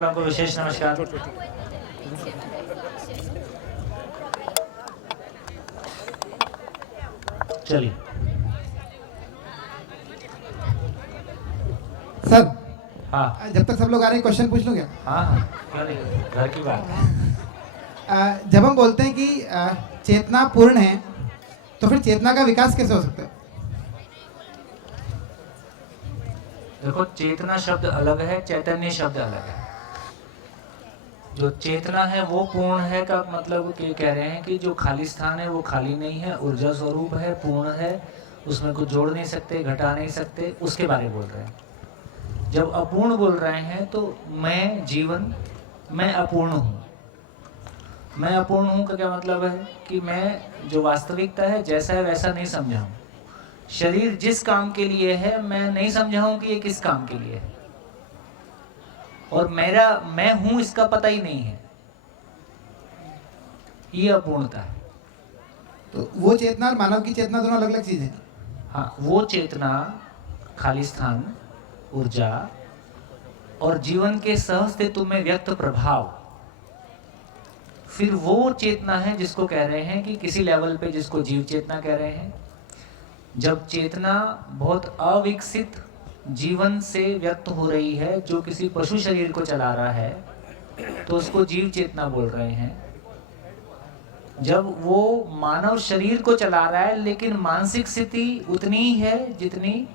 आपको विशेष नमस्कार। चलिए सर, हाँ जब तक सब लोग आ रहे हैं क्वेश्चन पूछ लूँ क्या? हाँ हाँ, क्यों नहीं, घर की बात है। जब हम बोलते हैं कि चेतना पूर्ण है, तो फिर चेतना का विकास कैसे हो सकता है? देखो, चेतना शब्द अलग है, चैतन्य शब्द अलग है। जो चेतना है वो पूर्ण है का मतलब ये कह रहे हैं कि जो खाली स्थान है वो खाली नहीं है, ऊर्जा स्वरूप है, पूर्ण है, उसमें कुछ जोड़ नहीं सकते, घटा नहीं सकते, उसके बारे में बोल रहे हैं। जब अपूर्ण बोल रहे हैं तो मैं जीवन, मैं अपूर्ण हूँ। मैं अपूर्ण हूँ का क्या मतलब है कि मैं जो वास्तविकता है जैसा है वैसा नहीं समझा हूँ। शरीर जिस काम के लिए है मैं नहीं समझा हूँ कि ये किस काम के लिए है, और मेरा मैं हूँ इसका पता ही नहीं है। ये अपूर्णता है। तो वो चेतना और मानव की चेतना दोनों अलग अलग चीज़ है। हाँ, वो चेतना खाली स्थान, ऊर्जा और जीवन के सहअस्तित्व में व्यक्त प्रभाव, फिर वो चेतना है जिसको कह रहे हैं कि किसी लेवल पे जिसको जीव चेतना कह रहे हैं। जब चेतना बहुत अविकसित जीवन से व्यक्त हो रही है जो किसी पशु शरीर को चला रहा है तो उसको जीव चेतना बोल रहे हैं। जब वो मानव शरीर को चला रहा है लेकिन मानसिक स्थिति उतनी ही है जितनी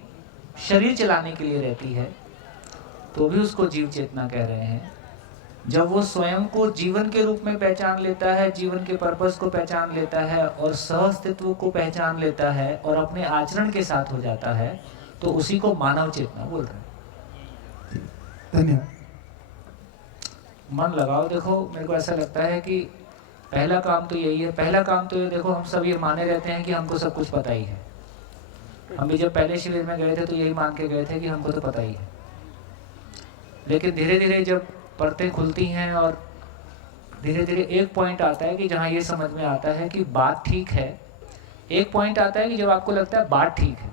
शरीर चलाने के लिए रहती है तो भी उसको जीव चेतना कह रहे हैं। जब वो स्वयं को जीवन के रूप में पहचान लेता है, जीवन के पर्पस को पहचान लेता है और सहअस्तित्व को पहचान लेता है और अपने आचरण के साथ हो जाता है तो उसी को मानव चेतना बोल रहे हैं। धन्यवाद। मन लगाओ। देखो, मेरे को ऐसा लगता है कि पहला काम तो यही है। पहला काम तो ये देखो, हम सब ये माने रहते हैं कि हमको सब कुछ पता ही है। हम भी जब पहले शिविर में गए थे तो यही मान के गए थे कि हमको तो पता ही है। लेकिन धीरे धीरे जब परतें खुलती हैं और धीरे धीरे एक पॉइंट आता है कि जहाँ ये समझ में आता है कि बात ठीक है। एक पॉइंट आता है कि जब आपको लगता है बात ठीक है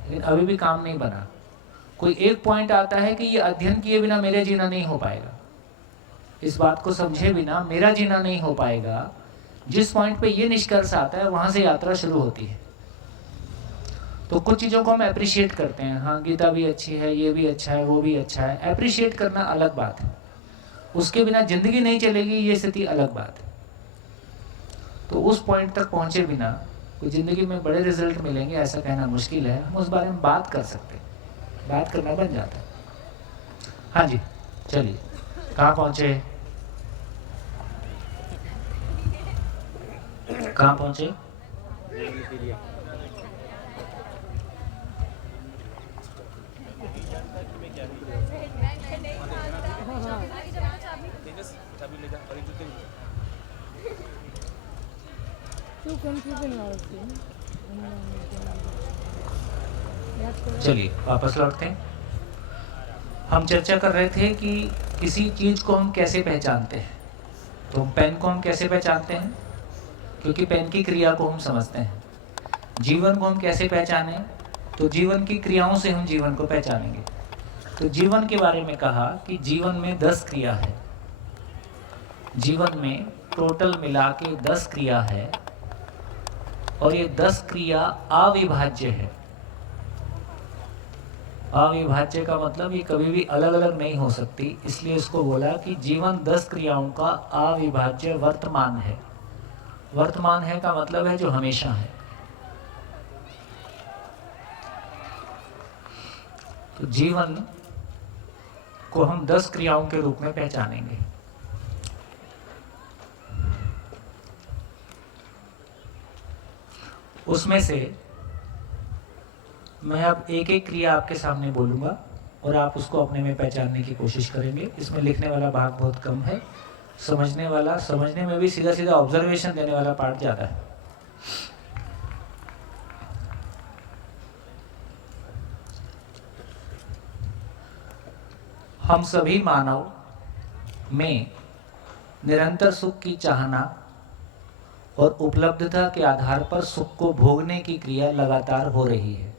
लेकिन अभी भी काम नहीं बना। कोई एक पॉइंट आता है कि ये अध्ययन किए बिना मेरे जीना नहीं हो पाएगा, इस बात को समझे बिना मेरा जीना नहीं हो पाएगा। जिस पॉइंट पे ये निष्कर्ष आता है वहाँ से यात्रा शुरू होती है। तो कुछ चीज़ों को हम अप्रिशिएट करते हैं, हाँ गीता भी अच्छी है, ये भी अच्छा है, वो भी अच्छा है। अप्रिशिएट करना अलग बात है, उसके बिना ज़िंदगी नहीं चलेगी, ये स्थिति अलग बात है। तो उस पॉइंट तक पहुँचे बिना कोई ज़िंदगी में बड़े रिजल्ट मिलेंगे ऐसा कहना मुश्किल है। हम उस बारे में बात कर सकते हैं, बात करना बन जाता है। हाँ जी, चलिए, कहाँ पहुँचे? कहाँ पहुँचे? चलिए वापस लौटते हैं। हम चर्चा कर रहे थे कि किसी चीज़ को हम कैसे पहचानते हैं। तो पेन को हम कैसे पहचानते हैं? क्योंकि पेन की क्रिया को हम समझते हैं। जीवन को हम कैसे पहचानें? तो जीवन की क्रियाओं से हम जीवन को पहचानेंगे। तो जीवन के बारे में कहा कि जीवन में 10 क्रिया है। जीवन में टोटल मिला के 10 क्रिया है और ये 10 क्रिया अविभाज्य है। अविभाज्य का मतलब ये कभी भी अलग अलग नहीं हो सकती, इसलिए इसको बोला कि जीवन 10 क्रियाओं का अविभाज्य वर्तमान है। वर्तमान है का मतलब है जो हमेशा है। तो जीवन को हम 10 क्रियाओं के रूप में पहचानेंगे। उसमें से मैं अब एक एक क्रिया आपके सामने बोलूँगा और आप उसको अपने में पहचानने की कोशिश करेंगे। इसमें लिखने वाला भाग बहुत कम है, समझने वाला, समझने में भी सीधा सीधा ऑब्जर्वेशन देने वाला पार्ट ज़्यादा है। हम सभी मानव में निरंतर सुख की चाहना और उपलब्धता के आधार पर सुख को भोगने की क्रिया लगातार हो रही है।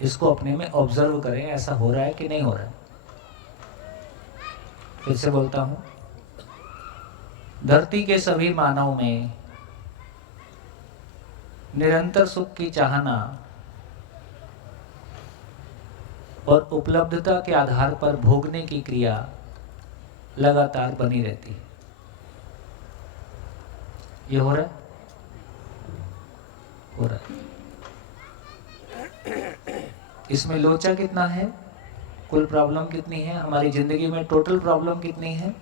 इसको अपने में ऑब्जर्व करें, ऐसा हो रहा है कि नहीं हो रहा है। फिर से बोलता हूं, धरती के सभी मानव में निरंतर सुख की चाहना और उपलब्धता के आधार पर भोगने की क्रिया लगातार बनी रहती है। ये हो रहा है? हो रहा है। इसमें लोचा कितना है, कुल प्रॉब्लम कितनी है, हमारी जिंदगी में टोटल प्रॉब्लम कितनी है?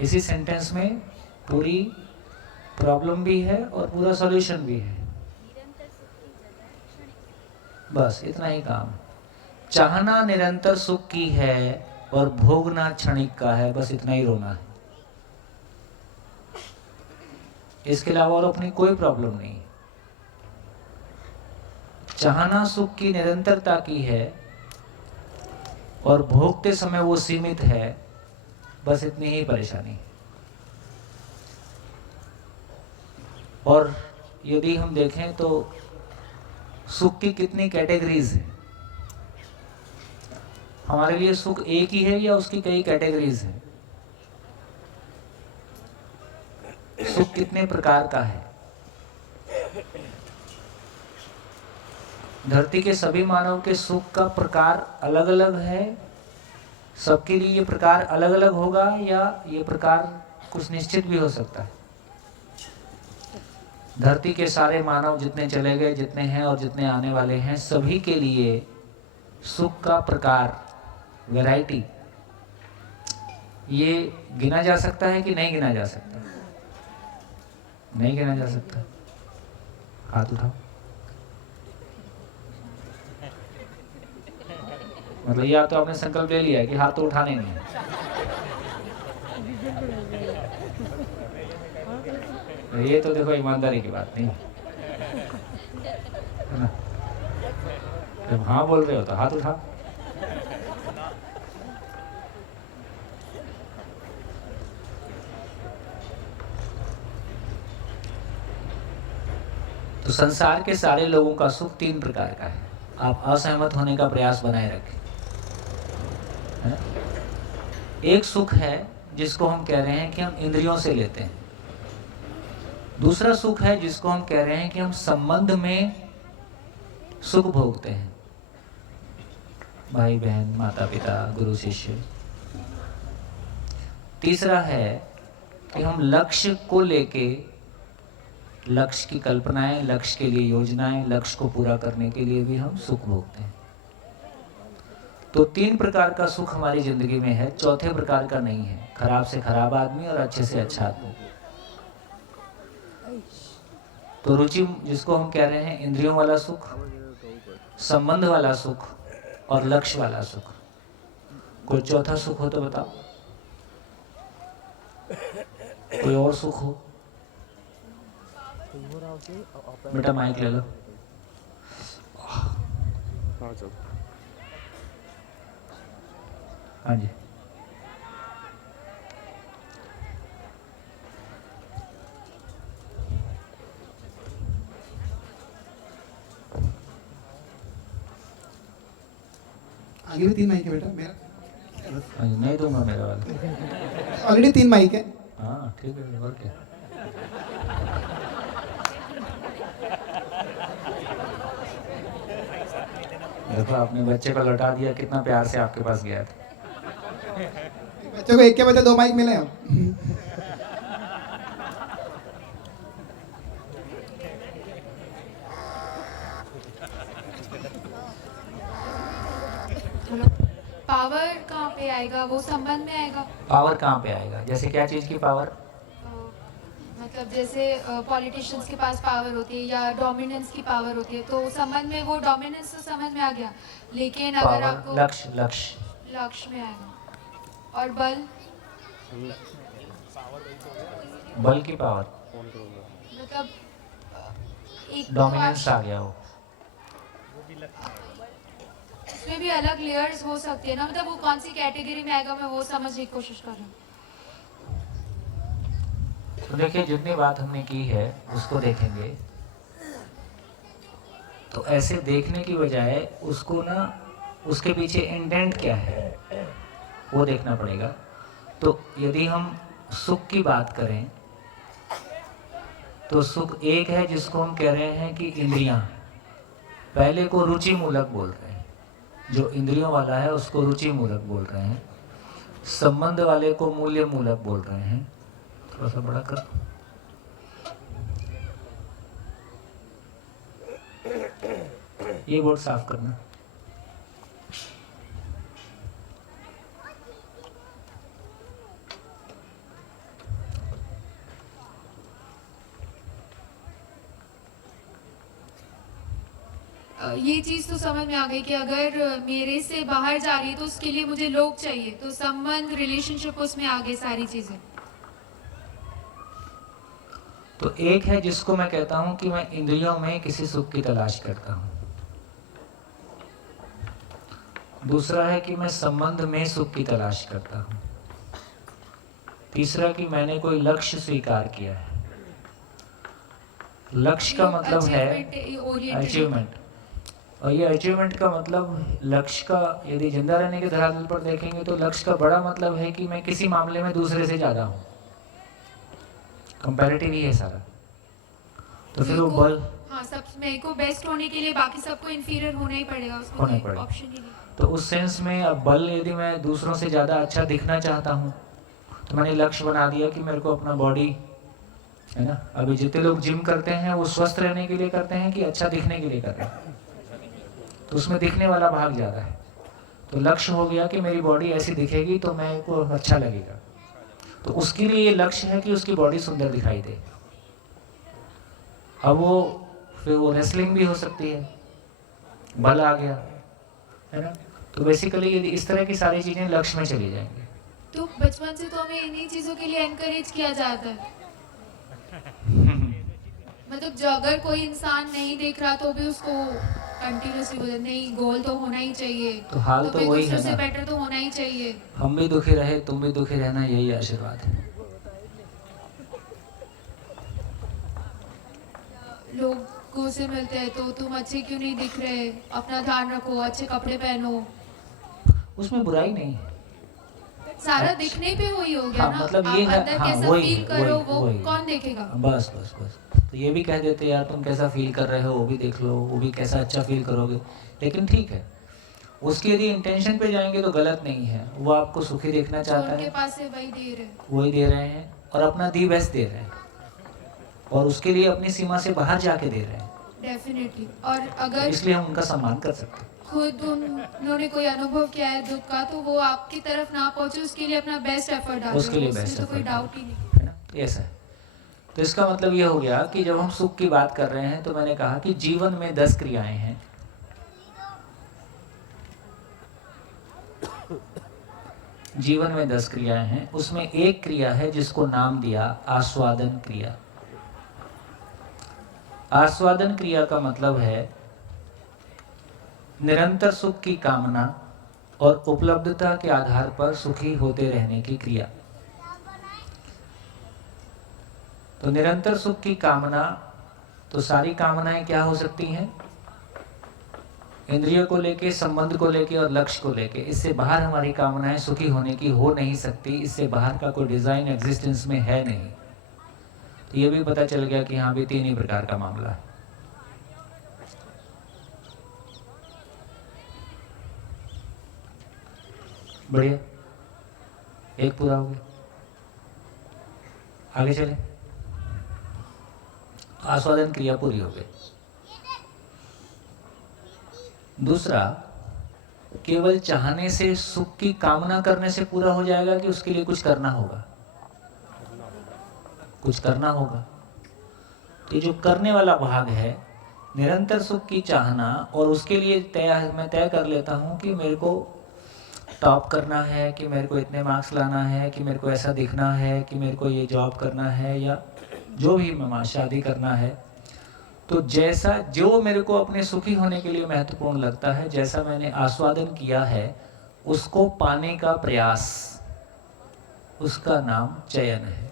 इसी सेंटेंस में पूरी प्रॉब्लम भी है और पूरा सॉल्यूशन भी है। बस इतना ही काम। चाहना निरंतर सुख की है और भोगना क्षणिक का है, बस इतना ही रोना है। इसके अलावा और अपनी कोई प्रॉब्लम नहीं। चाहना सुख की निरंतरता की है और भोगते समय वो सीमित है, बस इतनी ही परेशानी। और यदि हम देखें तो सुख की कितनी कैटेगरीज है। हमारे लिए सुख एक ही है या उसकी कई कैटेगरीज है? सुख कितने प्रकार का है? धरती के सभी मानव के सुख का प्रकार अलग अलग है। सबके लिए ये प्रकार अलग अलग होगा या ये प्रकार कुछ निश्चित भी हो सकता है? धरती के सारे मानव जितने चले गए, जितने हैं और जितने आने वाले हैं, सभी के लिए सुख का प्रकार, वैरायटी, ये गिना जा सकता है कि नहीं गिना जा सकता? नहीं गिना जा सकता। हाथ उठाओ। मतलब या तो आपने संकल्प ले लिया है कि हाथ तो उठाने नहीं है। ये तो देखो ईमानदारी की बात नहीं है ना। जब हाँ बोल रहे हो तो हाथ उठाओ। तो संसार के सारे लोगों का सुख 3 प्रकार का है। आप असहमत होने का प्रयास बनाए रखें, है ना? एक सुख है जिसको हम कह रहे हैं कि हम इंद्रियों से लेते हैं। दूसरा सुख है जिसको हम कह रहे हैं कि हम संबंध में सुख भोगते हैं, भाई बहन, माता पिता, गुरु शिष्य। तीसरा है कि हम लक्ष्य को लेके, लक्ष्य की कल्पनाएं, लक्ष्य के लिए योजनाएं, लक्ष्य को पूरा करने के लिए भी हम सुख भोगते हैं। तो 3 प्रकार का सुख हमारी जिंदगी में है, चौथे प्रकार का नहीं है। खराब से खराब आदमी और अच्छे से अच्छा आदमी। तो रुचि जिसको हम कह रहे हैं, इंद्रियों वाला सुख, संबंध वाला सुख और लक्ष्य वाला सुख। कोई चौथा सुख हो तो बताओ, कोई और सुख हो? बेटा माइक ले लो। हाँ जी। आगे भी 3 माइक है बेटा मेरा। नहीं दूंगा मेरा वाला। ऑलरेडी 3 माइक है। हाँ ठीक है, और क्या। देखो आपने बच्चे को लौटा दिया, कितना प्यार से आपके पास गया था। बच्चों को एक के बजाय 2 माइक मिले हैं। पावर कहाँ पे आएगा? वो संबंध में आएगा। पावर कहाँ पे आएगा? जैसे क्या चीज की पावर? मतलब जैसे पॉलिटिशियंस के पास पावर होती है या डोमिनेंस की पावर होती है, तो संबंध में वो डोमिनेंस तो समझ में आ गया, लेकिन अगर आपको लक्ष्य में आएगा। और बल की पावर, मतलब एक डोमिनेंस आ गया हो। इसमें भी अलग लेयर्स हो सकते हैं ना, मतलब वो कौन सी कैटेगरी में आएगा, मैं वो समझने की कोशिश कर रहा हूँ। तो देखिए, जितनी बात हमने की है उसको देखेंगे तो ऐसे देखने की बजाय उसको ना उसके पीछे इंटेंट क्या है वो देखना पड़ेगा। तो यदि हम सुख की बात करें तो सुख एक है जिसको हम कह रहे हैं कि इंद्रियां, पहले को रुचि मूलक बोल रहे हैं, जो इंद्रियों वाला है उसको रुचि मूलक बोल रहे हैं, संबंध वाले को मूल्य मूलक बोल रहे हैं। थोड़ा सा बड़ा कर, ये बोर्ड साफ करना। ये चीज़ तो समझ में आ गई कि अगर मेरे से बाहर जा रही है तो उसके लिए मुझे लोग चाहिए, तो संबंध रिलेशनशिप उसमें आ गई सारी चीज़ें। तो एक है जिसको मैं कहता हूं कि मैं इंद्रियों में किसी सुख की तलाश करता हूं, दूसरा है कि मैं संबंध में सुख की तलाश करता हूं, तीसरा कि मैंने कोई लक्ष्य स्वीकार किया है। लक्ष्य का मतलब है अचीवमेंट, और ये अचीवमेंट का मतलब लक्ष्य का, यदि जिंदा रहने के धरातल पर देखेंगे तो लक्ष्य का बड़ा मतलब है कि मैं किसी मामले में दूसरे से ज्यादा हूँ, कंपैरेटिव ही है सारा। तो फिर वो बल, हाँ, सब मेरे को बेस्ट होने के लिए बाकी सबको इंफीरियर होना ही पड़ेगा, उसको होना पड़ेगा। ऑप्शन ही नहीं। तो उस सेंस में अब बल, यदि मैं दूसरों से ज़्यादा अच्छा दिखना चाहता हूँ तो मैंने लक्ष्य बना दिया कि मेरे को अपना बॉडी, है ना, अभी जितने लोग जिम करते हैं वो स्वस्थ रहने के लिए करते हैं कि अच्छा दिखने के लिए कर रहे हैं, तो उसमें दिखने वाला भाग ज़्यादा है। तो लक्ष्य हो गया कि मेरी बॉडी ऐसी दिखेगी तो मेरे को अच्छा लगेगा, तो उसके लिए ये लक्ष्य है कि उसकी बॉडी सुंदर दिखाई दे। अब वो फिर वो रेसलिंग भी हो सकती है, बल आ गया, है ना। तो बेसिकली यदि इस तरह की सारी चीजें लक्ष्य में चली जाएंगी। तो बचपन से तो हमें इन्हीं चीज़ों के लिए एनकरेज किया जाता है। मतलब जो अगर कोई इंसान नहीं देख रहा तो भी उसको कंटिन्यूसली बोले नहीं, गोल तो होना ही चाहिए, तो हाल तो वही है दूसरे से ना, बेटर तो होना ही चाहिए। हम भी दुखी रहे, तुम भी दुखी रहना, यही आशीर्वाद है। लोगों से मिलते हैं तो तुम अच्छे क्यों नहीं दिख रहे, अपना ध्यान रखो, अच्छे कपड़े पहनो, उसमें बुराई नहीं है, सारा दिखने पे वही हो गया हाँ, ना। मतलब आप ये है, अंदर हाँ, कैसा वही फील है, करो वही, वो वही। कौन देखेगा। बस बस बस, तो ये भी कह देते यार तुम कैसा फील कर रहे हो वो भी देख लो, वो भी कैसा अच्छा फील करोगे, लेकिन ठीक है, उसकी यदि इंटेंशन पे जाएंगे तो गलत नहीं है। वो आपको सुखी देखना जो चाहता उनके है, पास है वही दे रहे, वही दे रहे हैं, और अपना दी बेस्ट दे रहे हैं, और उसके लिए अपनी सीमा से बाहर जाके दे रहे हैं, डेफिनेटली। और अगर इसलिए हम उनका सम्मान कर सकते हैं। खुद उन्होंने कोई अनुभव किया है दुख का, तो वो आपकी तरफ ना पहुंचे उसके लिए अपना बेस्ट एफर्ट डाल रहे उसके लिए हैं, बेस्ट उसमें तो कोई एफर्ट, डाउट ही नहीं। है ना, ऐसा है। तो इसका मतलब ये हो गया कि जब हम सुख की बात कर रहे हैं तो मैंने कहा कि जीवन में 10 क्रियाएं हैं। जीवन में 10 क्रियाएं हैं, उसमें एक क्रिया है जिसको नाम दिया आस्वादन क्रिया। आस्वादन क्रिया का मतलब है निरंतर सुख की कामना और उपलब्धता के आधार पर सुखी होते रहने की क्रिया। तो निरंतर सुख की कामना, तो सारी कामनाएं क्या हो सकती हैं, इंद्रियों को लेके, संबंध को लेके और लक्ष्य को लेके। इससे बाहर हमारी कामनाएं सुखी होने की हो नहीं सकती, इससे बाहर का कोई डिजाइन एग्जिस्टेंस में है नहीं। तो ये भी पता चल गया कि हाँ भी 3 ही प्रकार का मामला है। बढ़िया, एक पूरा हो गया, आगे चले। आस्वादन क्रिया पूरी हो गई। दूसरा, केवल चाहने से, सुख की कामना करने से पूरा हो जाएगा कि उसके लिए कुछ करना होगा, कुछ करना होगा। तो जो करने वाला भाग है, निरंतर सुख की चाहना, और उसके लिए मैं तय कर लेता हूं कि मेरे को टॉप करना है, कि मेरे को इतने मार्क्स लाना है, कि मेरे को ऐसा दिखना है, कि मेरे को ये जॉब करना है, या जो भी शादी करना है। तो जैसा जो मेरे को अपने सुखी होने के लिए महत्वपूर्ण लगता है, जैसा मैंने आस्वादन किया है, उसको पाने का प्रयास, उसका नाम चयन है।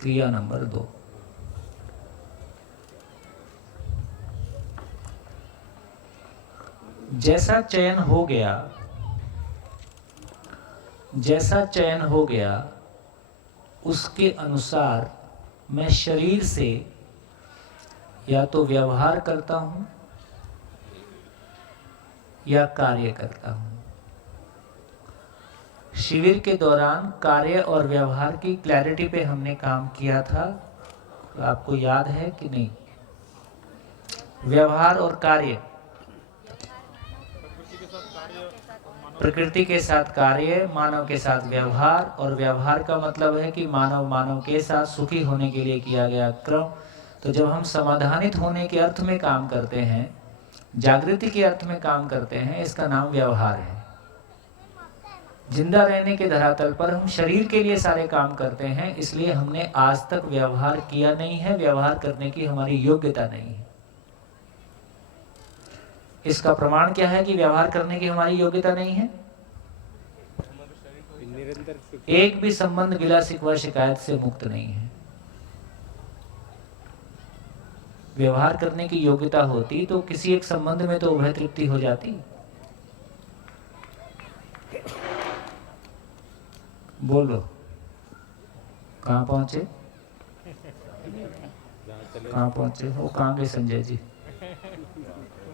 क्रिया नंबर 2। जैसा चयन हो गया उसके अनुसार मैं शरीर से या तो व्यवहार करता हूं या कार्य करता हूं। शिविर के दौरान कार्य और व्यवहार की क्लैरिटी पे हमने काम किया था, तो आपको याद है कि नहीं? व्यवहार और कार्य, प्रकृति के साथ कार्य, मानव के साथ व्यवहार, और व्यवहार का मतलब है कि मानव के साथ सुखी होने के लिए किया गया क्रम। तो जब हम समाधानित होने के अर्थ में काम करते हैं, जागृति के अर्थ में काम करते हैं, इसका नाम व्यवहार है। जिंदा रहने के धरातल पर हम शरीर के लिए सारे काम करते हैं, इसलिए हमने आज तक व्यवहार किया नहीं है, व्यवहार करने की हमारी योग्यता नहीं है। इसका प्रमाण क्या है कि व्यवहार करने की हमारी योग्यता नहीं है? एक भी संबंध गिला शिकवा शिकायत से मुक्त नहीं है। व्यवहार करने की योग्यता होती तो किसी एक संबंध में तो उभय तृप्ति हो जाती। बोलो, कहाँ पहुंचे? कहाँ पहुंचे? वो कहाँ गए संजय जी?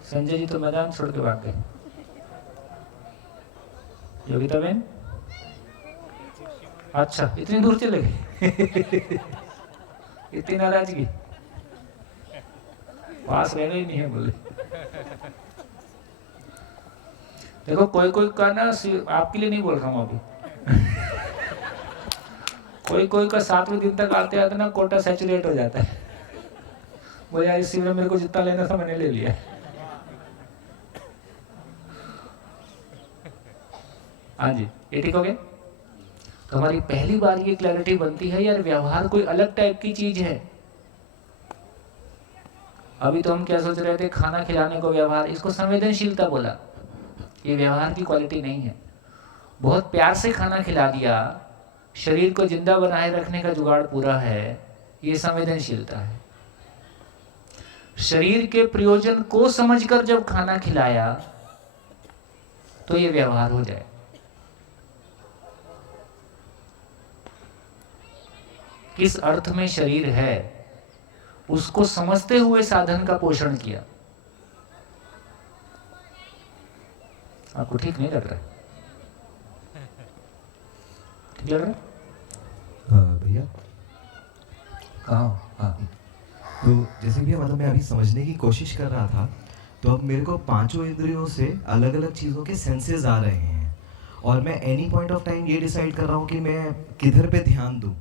संजय जी तो मैदान छोड़ के भाग गए। योगिता बहन, अच्छा इतनी दूर चले गए। इतनी नाराजगी, पास रहना ही नहीं है बोले। देखो कोई का ना, आपके लिए नहीं बोल रहा हूं अभी। कोई का 7वें दिन तक आते आते ना कोटा सैचुरेट हो जाता है। बोले यार इस शिविर में मेरे को जितना लेना था मैंने ले लिया। हाँ जी, ये ठीक हो गया। तो हमारी पहली बार ये क्लैरिटी बनती है यार, व्यवहार कोई अलग टाइप की चीज है। अभी तो हम क्या सोच रहे थे, खाना खिलाने को व्यवहार, इसको संवेदनशीलता बोला। ये व्यवहार की क्वालिटी नहीं है। बहुत प्यार से खाना खिला दिया, शरीर को जिंदा बनाए रखने का जुगाड़ पूरा है, ये संवेदनशीलता है। शरीर के प्रयोजन को समझकर जब खाना खिलाया तो ये व्यवहार हो जाए। किस अर्थ में शरीर है उसको समझते हुए साधन का पोषण किया। आपको ठीक नहीं लग रहा? ठीक लग रहा? भैया कहाँ हो? हाँ, तो जैसे भी मतलब मैं अभी समझने की कोशिश कर रहा था, तो अब मेरे को पांचों इंद्रियों से अलग अलग चीज़ों के सेंसेस आ रहे हैं, और मैं एनी पॉइंट ऑफ टाइम ये डिसाइड कर रहा हूँ कि मैं किधर पे ध्यान दूँ।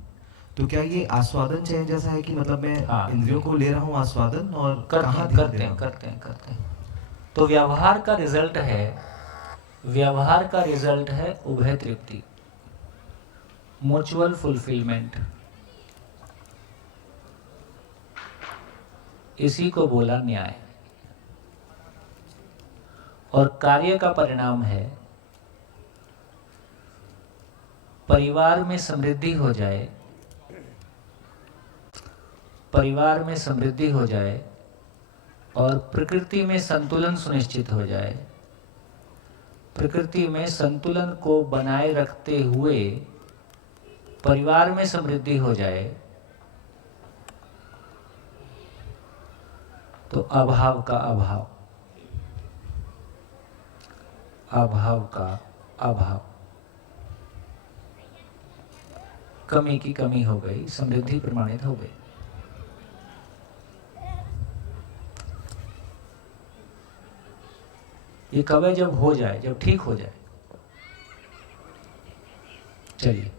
तो क्या ये आस्वादन चयन जैसा है कि मतलब मैं इंद्रियों को ले रहा हूँ आस्वादन, और करते हैं। तो व्यवहार का रिजल्ट है उभय तृप्ति, म्यूचुअल फुलफिलमेंट। इसी को बोला न्याय। और कार्य का परिणाम है परिवार में समृद्धि हो जाए, और प्रकृति में संतुलन सुनिश्चित हो जाए। प्रकृति में संतुलन को बनाए रखते हुए परिवार में समृद्धि हो जाए, तो अभाव का अभाव, कमी की कमी हो गई, समृद्धि प्रमाणित हो गई। ये कब है? जब हो जाए, जब ठीक हो जाए। चलिए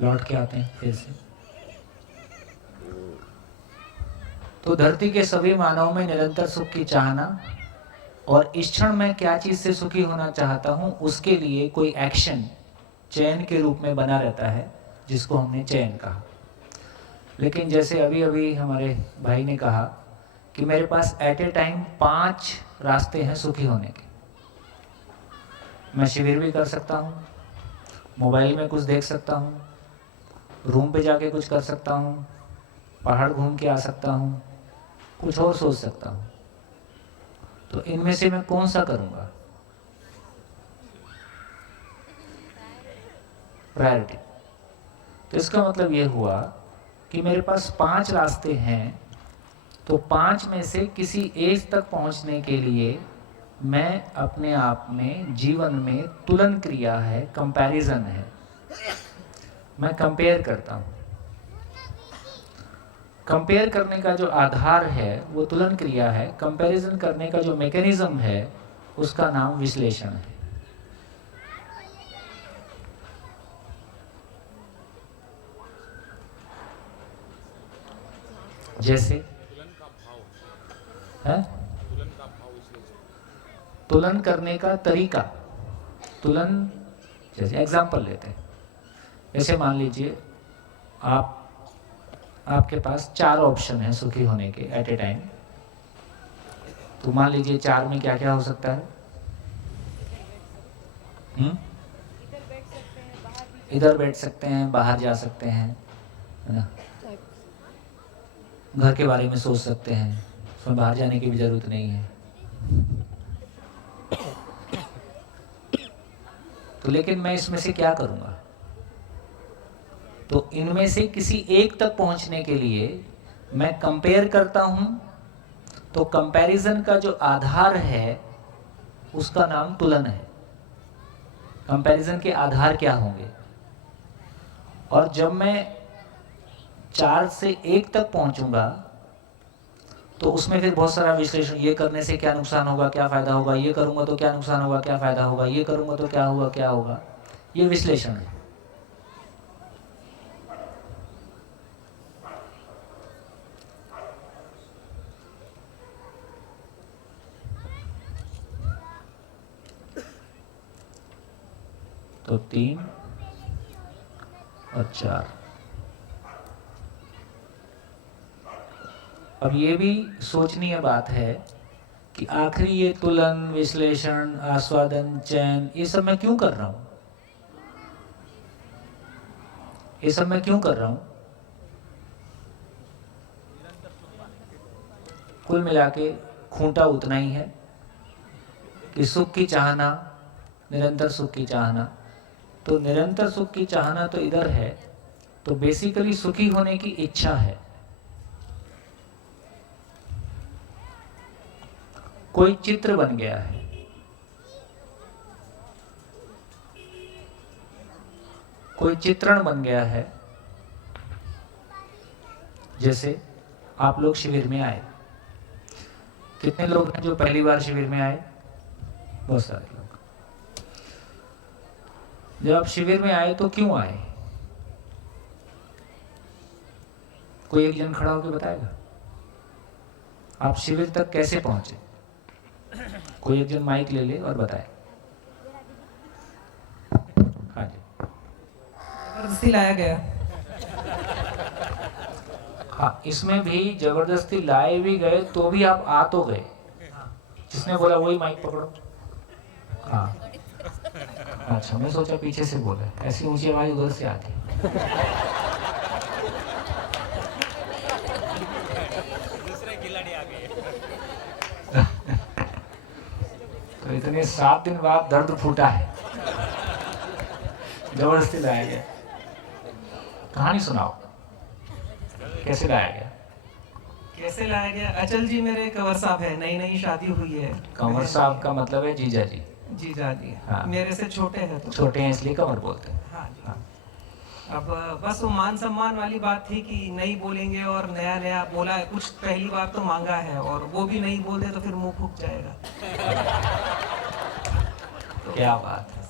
लौट के आते हैं फिर से। तो धरती के सभी मानव में निरंतर सुख की चाहना, और इस क्षण मैं क्या चीज से सुखी होना चाहता हूं, उसके लिए कोई एक्शन चयन के रूप में बना रहता है, जिसको हमने चयन कहा। लेकिन जैसे अभी अभी हमारे भाई ने कहा कि मेरे पास एट ए टाइम 5 रास्ते हैं सुखी होने के। मैं शिविर भी कर सकता हूँ, मोबाइल में कुछ देख सकता हूँ, रूम पे जाके कुछ कर सकता हूँ, पहाड़ घूम के आ सकता हूँ, कुछ और सोच सकता हूँ। तो इनमें से मैं कौन सा करूंगा? प्रायोरिटी। तो इसका मतलब ये हुआ कि मेरे पास 5 रास्ते हैं, तो 5 में से किसी एक तक पहुंचने के लिए मैं अपने आप में जीवन में तुलन क्रिया है, कंपैरिजन है, मैं कंपेयर करता हूँ। कंपेयर करने का जो आधार है वो तुलन क्रिया है, कंपैरिजन करने का जो मैकेनिज्म है उसका नाम विश्लेषण है। जैसे है तुलन करने का तरीका, तुलन, जैसे एग्जाम्पल लेते हैं, जैसे मान लीजिए आपके पास 4 ऑप्शन हैं सुखी होने के एट ए टाइम। तो मान लीजिए 4 में क्या क्या हो सकता है? इधर बैठ सकते हैं, बाहर जा सकते हैं, है ना, घर के बारे में सोच सकते हैं, उसमें बाहर जाने की भी जरूरत नहीं है। तो लेकिन मैं इसमें से क्या करूंगा? तो इनमें से किसी एक तक पहुंचने के लिए मैं कंपेयर करता हूं। तो कंपैरिजन का जो आधार है उसका नाम तुलन है। कंपैरिजन के आधार क्या होंगे? और जब मैं 4 से 1 तक पहुंचूंगा तो उसमें फिर बहुत सारा विश्लेषण, ये करने से क्या नुकसान होगा, क्या फायदा होगा, ये करूंगा तो क्या नुकसान होगा, क्या फायदा होगा, ये करूंगा तो क्या होगा, क्या होगा, ये विश्लेषण है। तो 3 और 4। अब ये भी सोचनीय बात है कि आखिरी ये तुलन, विश्लेषण, आस्वादन, चयन, ये सब मैं क्यों कर रहा हूं? ये सब मैं क्यों कर रहा हूं? कुल मिला के खूंटा उतना ही है कि सुख की चाहना, निरंतर सुख की चाहना। तो निरंतर सुख की चाहना तो इधर है, तो बेसिकली सुखी होने की इच्छा है। कोई चित्र बन गया है, कोई चित्रण बन गया है। जैसे आप लोग शिविर में आए, कितने लोग हैं जो पहली बार शिविर में आए? बहुत सारे लोग। जब आप शिविर में आए तो क्यों आए? कोई एक जन खड़ा होकर बताएगा? आप शिविर तक कैसे पहुंचे? कोई एक जन माइक ले ले और बताए। हाँ जी। जबरदस्ती लाया गया। हाँ, इसमें भी जबरदस्ती लाए भी गए तो भी आप आ तो गए। जिसने बोला वही माइक पकड़ो। हाँ, अच्छा, मैं सोचा पीछे से बोला, ऐसी ऊंची आवाज उधर से आती। तो इतने 7 दिन बाद दर्द फूटा है, जबरदस्ती लाया गया। कहानी सुनाओ, कैसे लाया गया? कैसे लाया गया? अचल जी मेरे कंवर साहब है, नई नई शादी हुई है। कंवर साहब का मतलब है जीजा जी। जीजा जी। हाँ। मेरे से छोटे हैं तो छोटे हैं इसलिए कंवर बोलते हैं। हाँ जी। हाँ। अब बस वो मान सम्मान वाली बात थी कि नहीं बोलेंगे, और नया नया बोला है, कुछ पहली बार तो मांगा है, और वो भी नहीं बोल दे तो फिर मुंह फूक जाएगा। तो क्या बात है।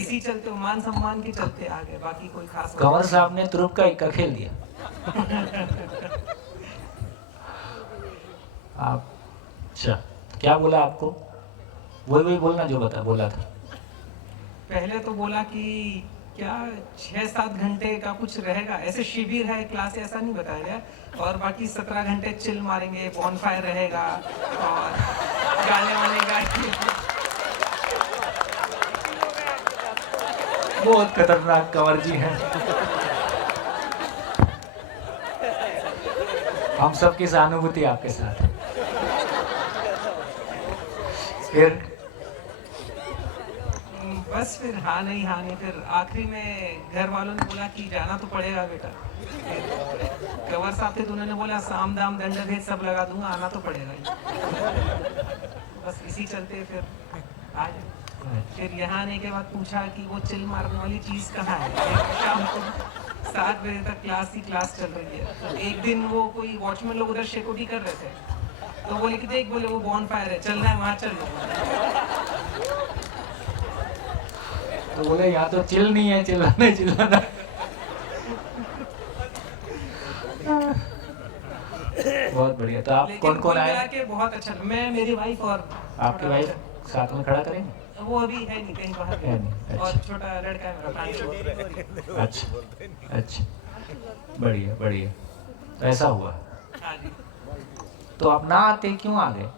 इसी चलते, मान सम्मान के चलते आ गए, बाकी कोई खास बात कंवर साहब ने तुरुप का इक्का खेल दिया। आप अच्छा, क्या बोला आपको? वही बोलना जो बोला था। पहले तो बोला कि क्या 6-7 घंटे का कुछ रहेगा, ऐसे शिविर है, क्लास ऐसा नहीं बताया गया, और बाकी 17 घंटे चिल मारेंगे, बॉनफायर रहेगा और गाने वाने गाएंगे। बहुत खतरनाक कंवर जी हैं। हम सबकी सहानुभूति आपके साथ है। फिर बस फिर हाँ नहीं फिर आखिरी में घर वालों ने बोला कि जाना तो पड़ेगा बेटा। कंवर साहब थे तो उन्होंने बोला साम दाम दंड भेद सब लगा दूंगा, आना तो पड़ेगा ही। बस इसी चलते फिर आ गए। फिर यहाँ आने के बाद पूछा कि वो चिल मारने वाली चीज़ कहाँ है। शाम को 7 बजे तक क्लास चल रही है। तो एक दिन वो कोई वॉचमैन लोग उधर शेकोटी कर रहे थे, तो बोले कि देख, बोले वो बॉन फायर है, चलना है वहाँ चल लो। तो बोले यहाँ तो चिल नहीं है, चिल्लाना। बहुत बढ़िया। तो आप लेकिन कौन कौन कुल आए? मिला के बहुत अच्छा। मैं, मेरी वाइफ और आपकी वाइफ साथ में खड़ा करेंगे? वो अभी है नहीं, कहीं बाहर है नहीं, है। अच्छा। और छोटा लड़का है मेरा, 5 अच्छा, बढ़िया। तो ऐसा हुआ। हाँ जी। तो आप ना आते क्यों आ गए?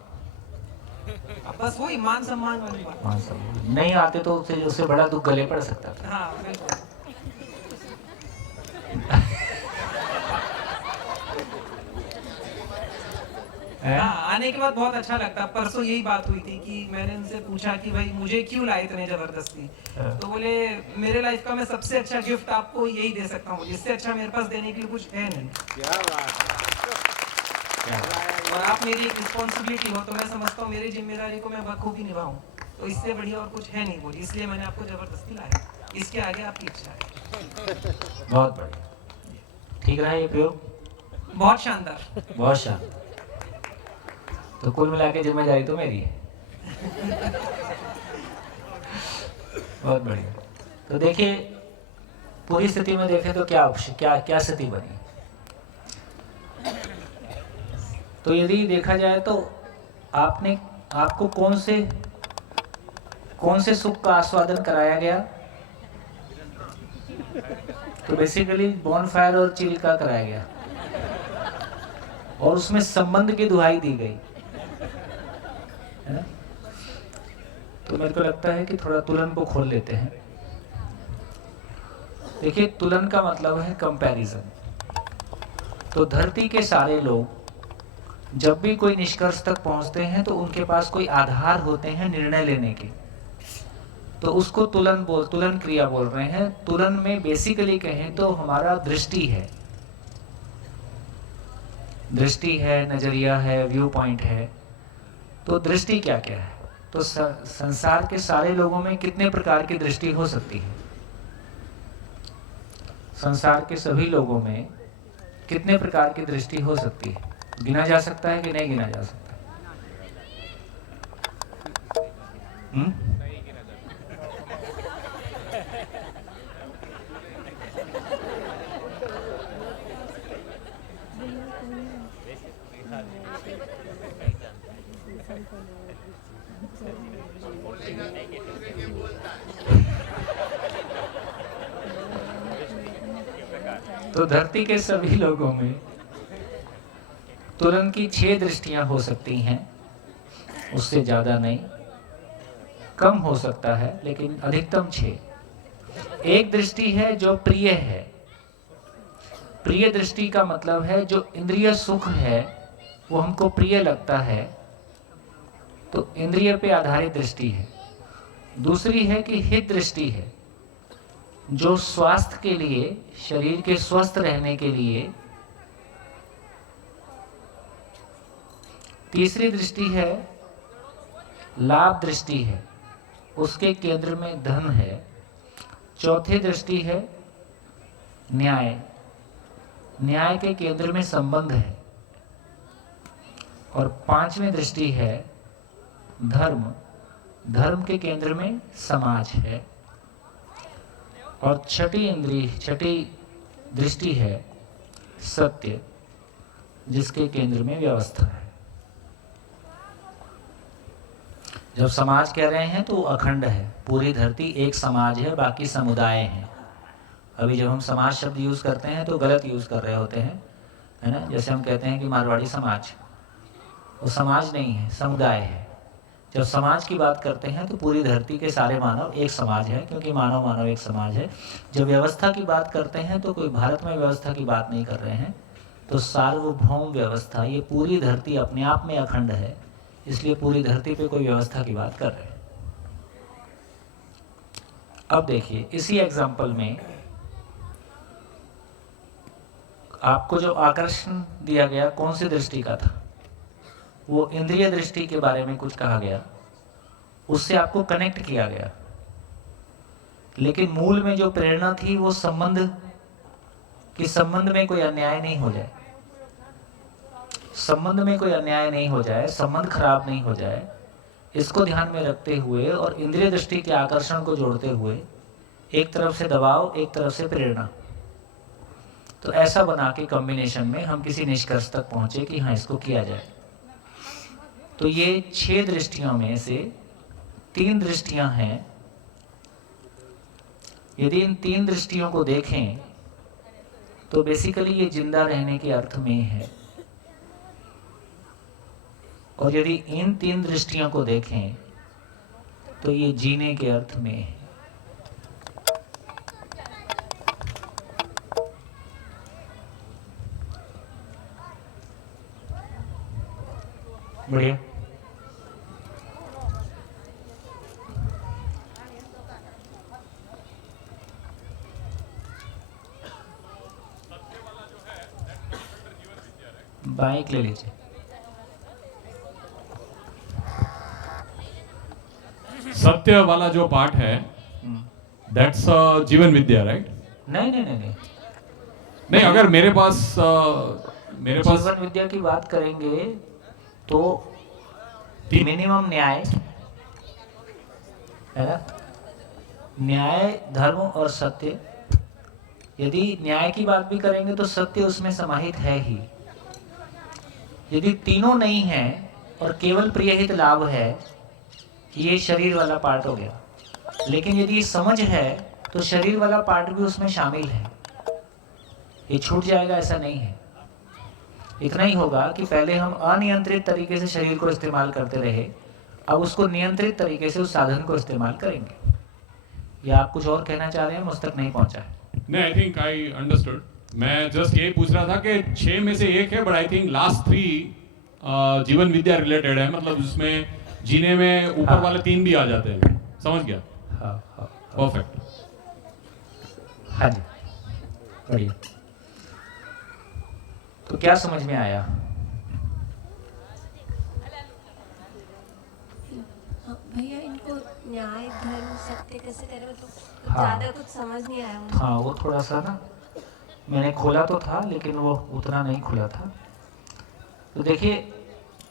अब बस वही मान सम्मान वाली बात। हाँ, सब नहीं आते तो उससे बड़ा दुख गले पड़ सकता था। हाँ बिल्कुल। हाँ, आने के बाद बहुत अच्छा लगता। परसों यही बात हुई थी कि मैंने उनसे पूछा कि भाई मुझे क्यों लाए इतने जबरदस्ती। तो बोले मेरे लाइफ का मैं सबसे अच्छा गिफ्ट आपको यही दे सकता हूँ, इससे अच्छा मेरे पास देने के लिए कुछ है नहीं। और आप मेरी एक रिस्पॉन्सिबिलिटी हो, तो मैं समझता हूँ मेरी जिम्मेदारी को मैं बखूबी निभाऊँ, तो इससे बढ़िया और कुछ है नहीं बोली, इसलिए मैंने आपको जबरदस्ती लाया। इसके आगे आपकी इच्छा है। बहुत बढ़िया। ठीक रहा ये प्रयोग? बहुत शानदार। बहुत शानदार। तो कुल मिला के जिम्मेदारी तो मेरी है। बहुत बढ़िया। तो देखिए, पूरी स्थिति में देखें तो क्या स्थिति बनी। तो यदि देखा जाए तो आपको कौन से सुख का आस्वादन कराया गया? तो बेसिकली बॉनफायर और चिल का कराया गया, और उसमें संबंध की दुहाई दी गई है ना। तो मेरे को लगता है कि थोड़ा तुलन को खोल लेते हैं। देखिए, तुलन का मतलब है कंपैरिजन। तो धरती के सारे लोग जब भी कोई निष्कर्ष तक पहुंचते हैं तो उनके पास कोई आधार होते हैं निर्णय लेने के, तो उसको तुलन क्रिया बोल रहे हैं। तुलन में बेसिकली कहें तो हमारा दृष्टि है, नजरिया है, व्यू पॉइंट है। तो दृष्टि क्या क्या है? तो संसार के सारे लोगों में कितने प्रकार की दृष्टि हो सकती है? संसार के सभी लोगों में कितने प्रकार की दृष्टि हो सकती है? गिना जा सकता है कि नहीं गिना जा सकता? तो धरती के सभी लोगों में तुलन की 6 दृष्टियां हो सकती हैं, उससे ज्यादा नहीं, कम हो सकता है, लेकिन अधिकतम 6। एक दृष्टि है जो प्रिय है। प्रिय दृष्टि का मतलब है जो इंद्रिय सुख है वो हमको प्रिय लगता है, तो इंद्रिय पे आधारित दृष्टि है। दूसरी है कि हित दृष्टि है, जो स्वास्थ्य के लिए, शरीर के स्वस्थ रहने के लिए। तीसरी दृष्टि है लाभ दृष्टि है, उसके केंद्र में धन है। चौथी दृष्टि है न्याय, न्याय के केंद्र में संबंध है। और 5वीं दृष्टि है धर्म, धर्म के केंद्र में समाज है। और छठी दृष्टि है सत्य, जिसके केंद्र में व्यवस्था है। जब समाज कह रहे हैं तो अखंड है, पूरी धरती एक समाज है, बाकी समुदाय हैं। अभी जब हम समाज शब्द यूज करते हैं तो गलत यूज कर रहे होते हैं, है ना। जैसे हम कहते हैं कि मारवाड़ी समाज, वो समाज नहीं है, समुदाय है। जब समाज की बात करते हैं तो पूरी धरती के सारे मानव एक समाज है, क्योंकि मानव एक समाज है। जब व्यवस्था की बात करते हैं तो कोई भारत में व्यवस्था की बात नहीं कर रहे हैं, तो सार्वभौम व्यवस्था, ये पूरी धरती अपने आप में अखंड है, इसलिए पूरी धरती पे कोई व्यवस्था की बात कर रहे हैं। अब देखिए इसी एग्जाम्पल में आपको जो आकर्षण दिया गया कौन सी दृष्टि का था? वो इंद्रिय दृष्टि के बारे में कुछ कहा गया, उससे आपको कनेक्ट किया गया, लेकिन मूल में जो प्रेरणा थी वो संबंध कि संबंध में कोई अन्याय नहीं हो जाए, संबंध में कोई अन्याय नहीं हो जाए, संबंध खराब नहीं हो जाए, इसको ध्यान में रखते हुए और इंद्रिय दृष्टि के आकर्षण को जोड़ते हुए एक तरफ से दबाव, एक तरफ से प्रेरणा, तो ऐसा बना के कॉम्बिनेशन में हम किसी निष्कर्ष तक पहुंचे कि हाँ इसको किया जाए। तो ये 6 दृष्टियों में से 3 दृष्टियां हैं। यदि इन 3 दृष्टियों को देखें तो बेसिकली ये जिंदा रहने के अर्थ में है, और यदि इन 3 दृष्टियों को देखें तो ये जीने के अर्थ में है। बढ़िया। बाइक ले लीजिए। सत्य वाला जो पार्ट है, दैट्स जीवन विद्या, राइट? नहीं नहीं नहीं नहीं, नहीं, अगर मेरे पास जीवन विद्या की बात करेंगे तो मिनिमम न्याय है ना, न्याय, धर्म और सत्य। यदि न्याय की बात भी करेंगे तो सत्य उसमें समाहित है ही। यदि तीनों नहीं है और केवल प्रियहित लाभ है, ये शरीर वाला पार्ट हो गया। लेकिन यदि समझ है तो शरीर वाला पार्ट भी उसमें शामिल है, ये छूट जाएगा ऐसा नहीं है। इतना ही होगा कि पहले हम अनियंत्रित तरीके से शरीर को इस्तेमाल करते रहे, अब उसको नियंत्रित तरीके से उस साधन को इस्तेमाल करेंगे। या आप कुछ और कहना चाह रहे हैं, मुझ तक नहीं पहुंचा है? नहीं, आई थिंक आई अंडरस्टूड। मैं जस्ट ये पूछ रहा था कि 6 में से एक है, बट आई थिंक लास्ट 3 जीवन विद्या रिलेटेड है, मतलब उसमें जीने में ऊपर वाले 3 भी आ जाते हैं। समझ गया? हाँ, परफेक्ट। हाँ जी, बढ़िया। तो क्या समझ में आया? भैया इनको न्याय, धर्म, सत्य कैसे करें, मतलब हाँ। ज्यादा कुछ समझ नहीं आया मुझे। हाँ, वो थोड़ा सा ना मैंने खोला तो था लेकिन वो उतना नहीं खुला था। तो देखिए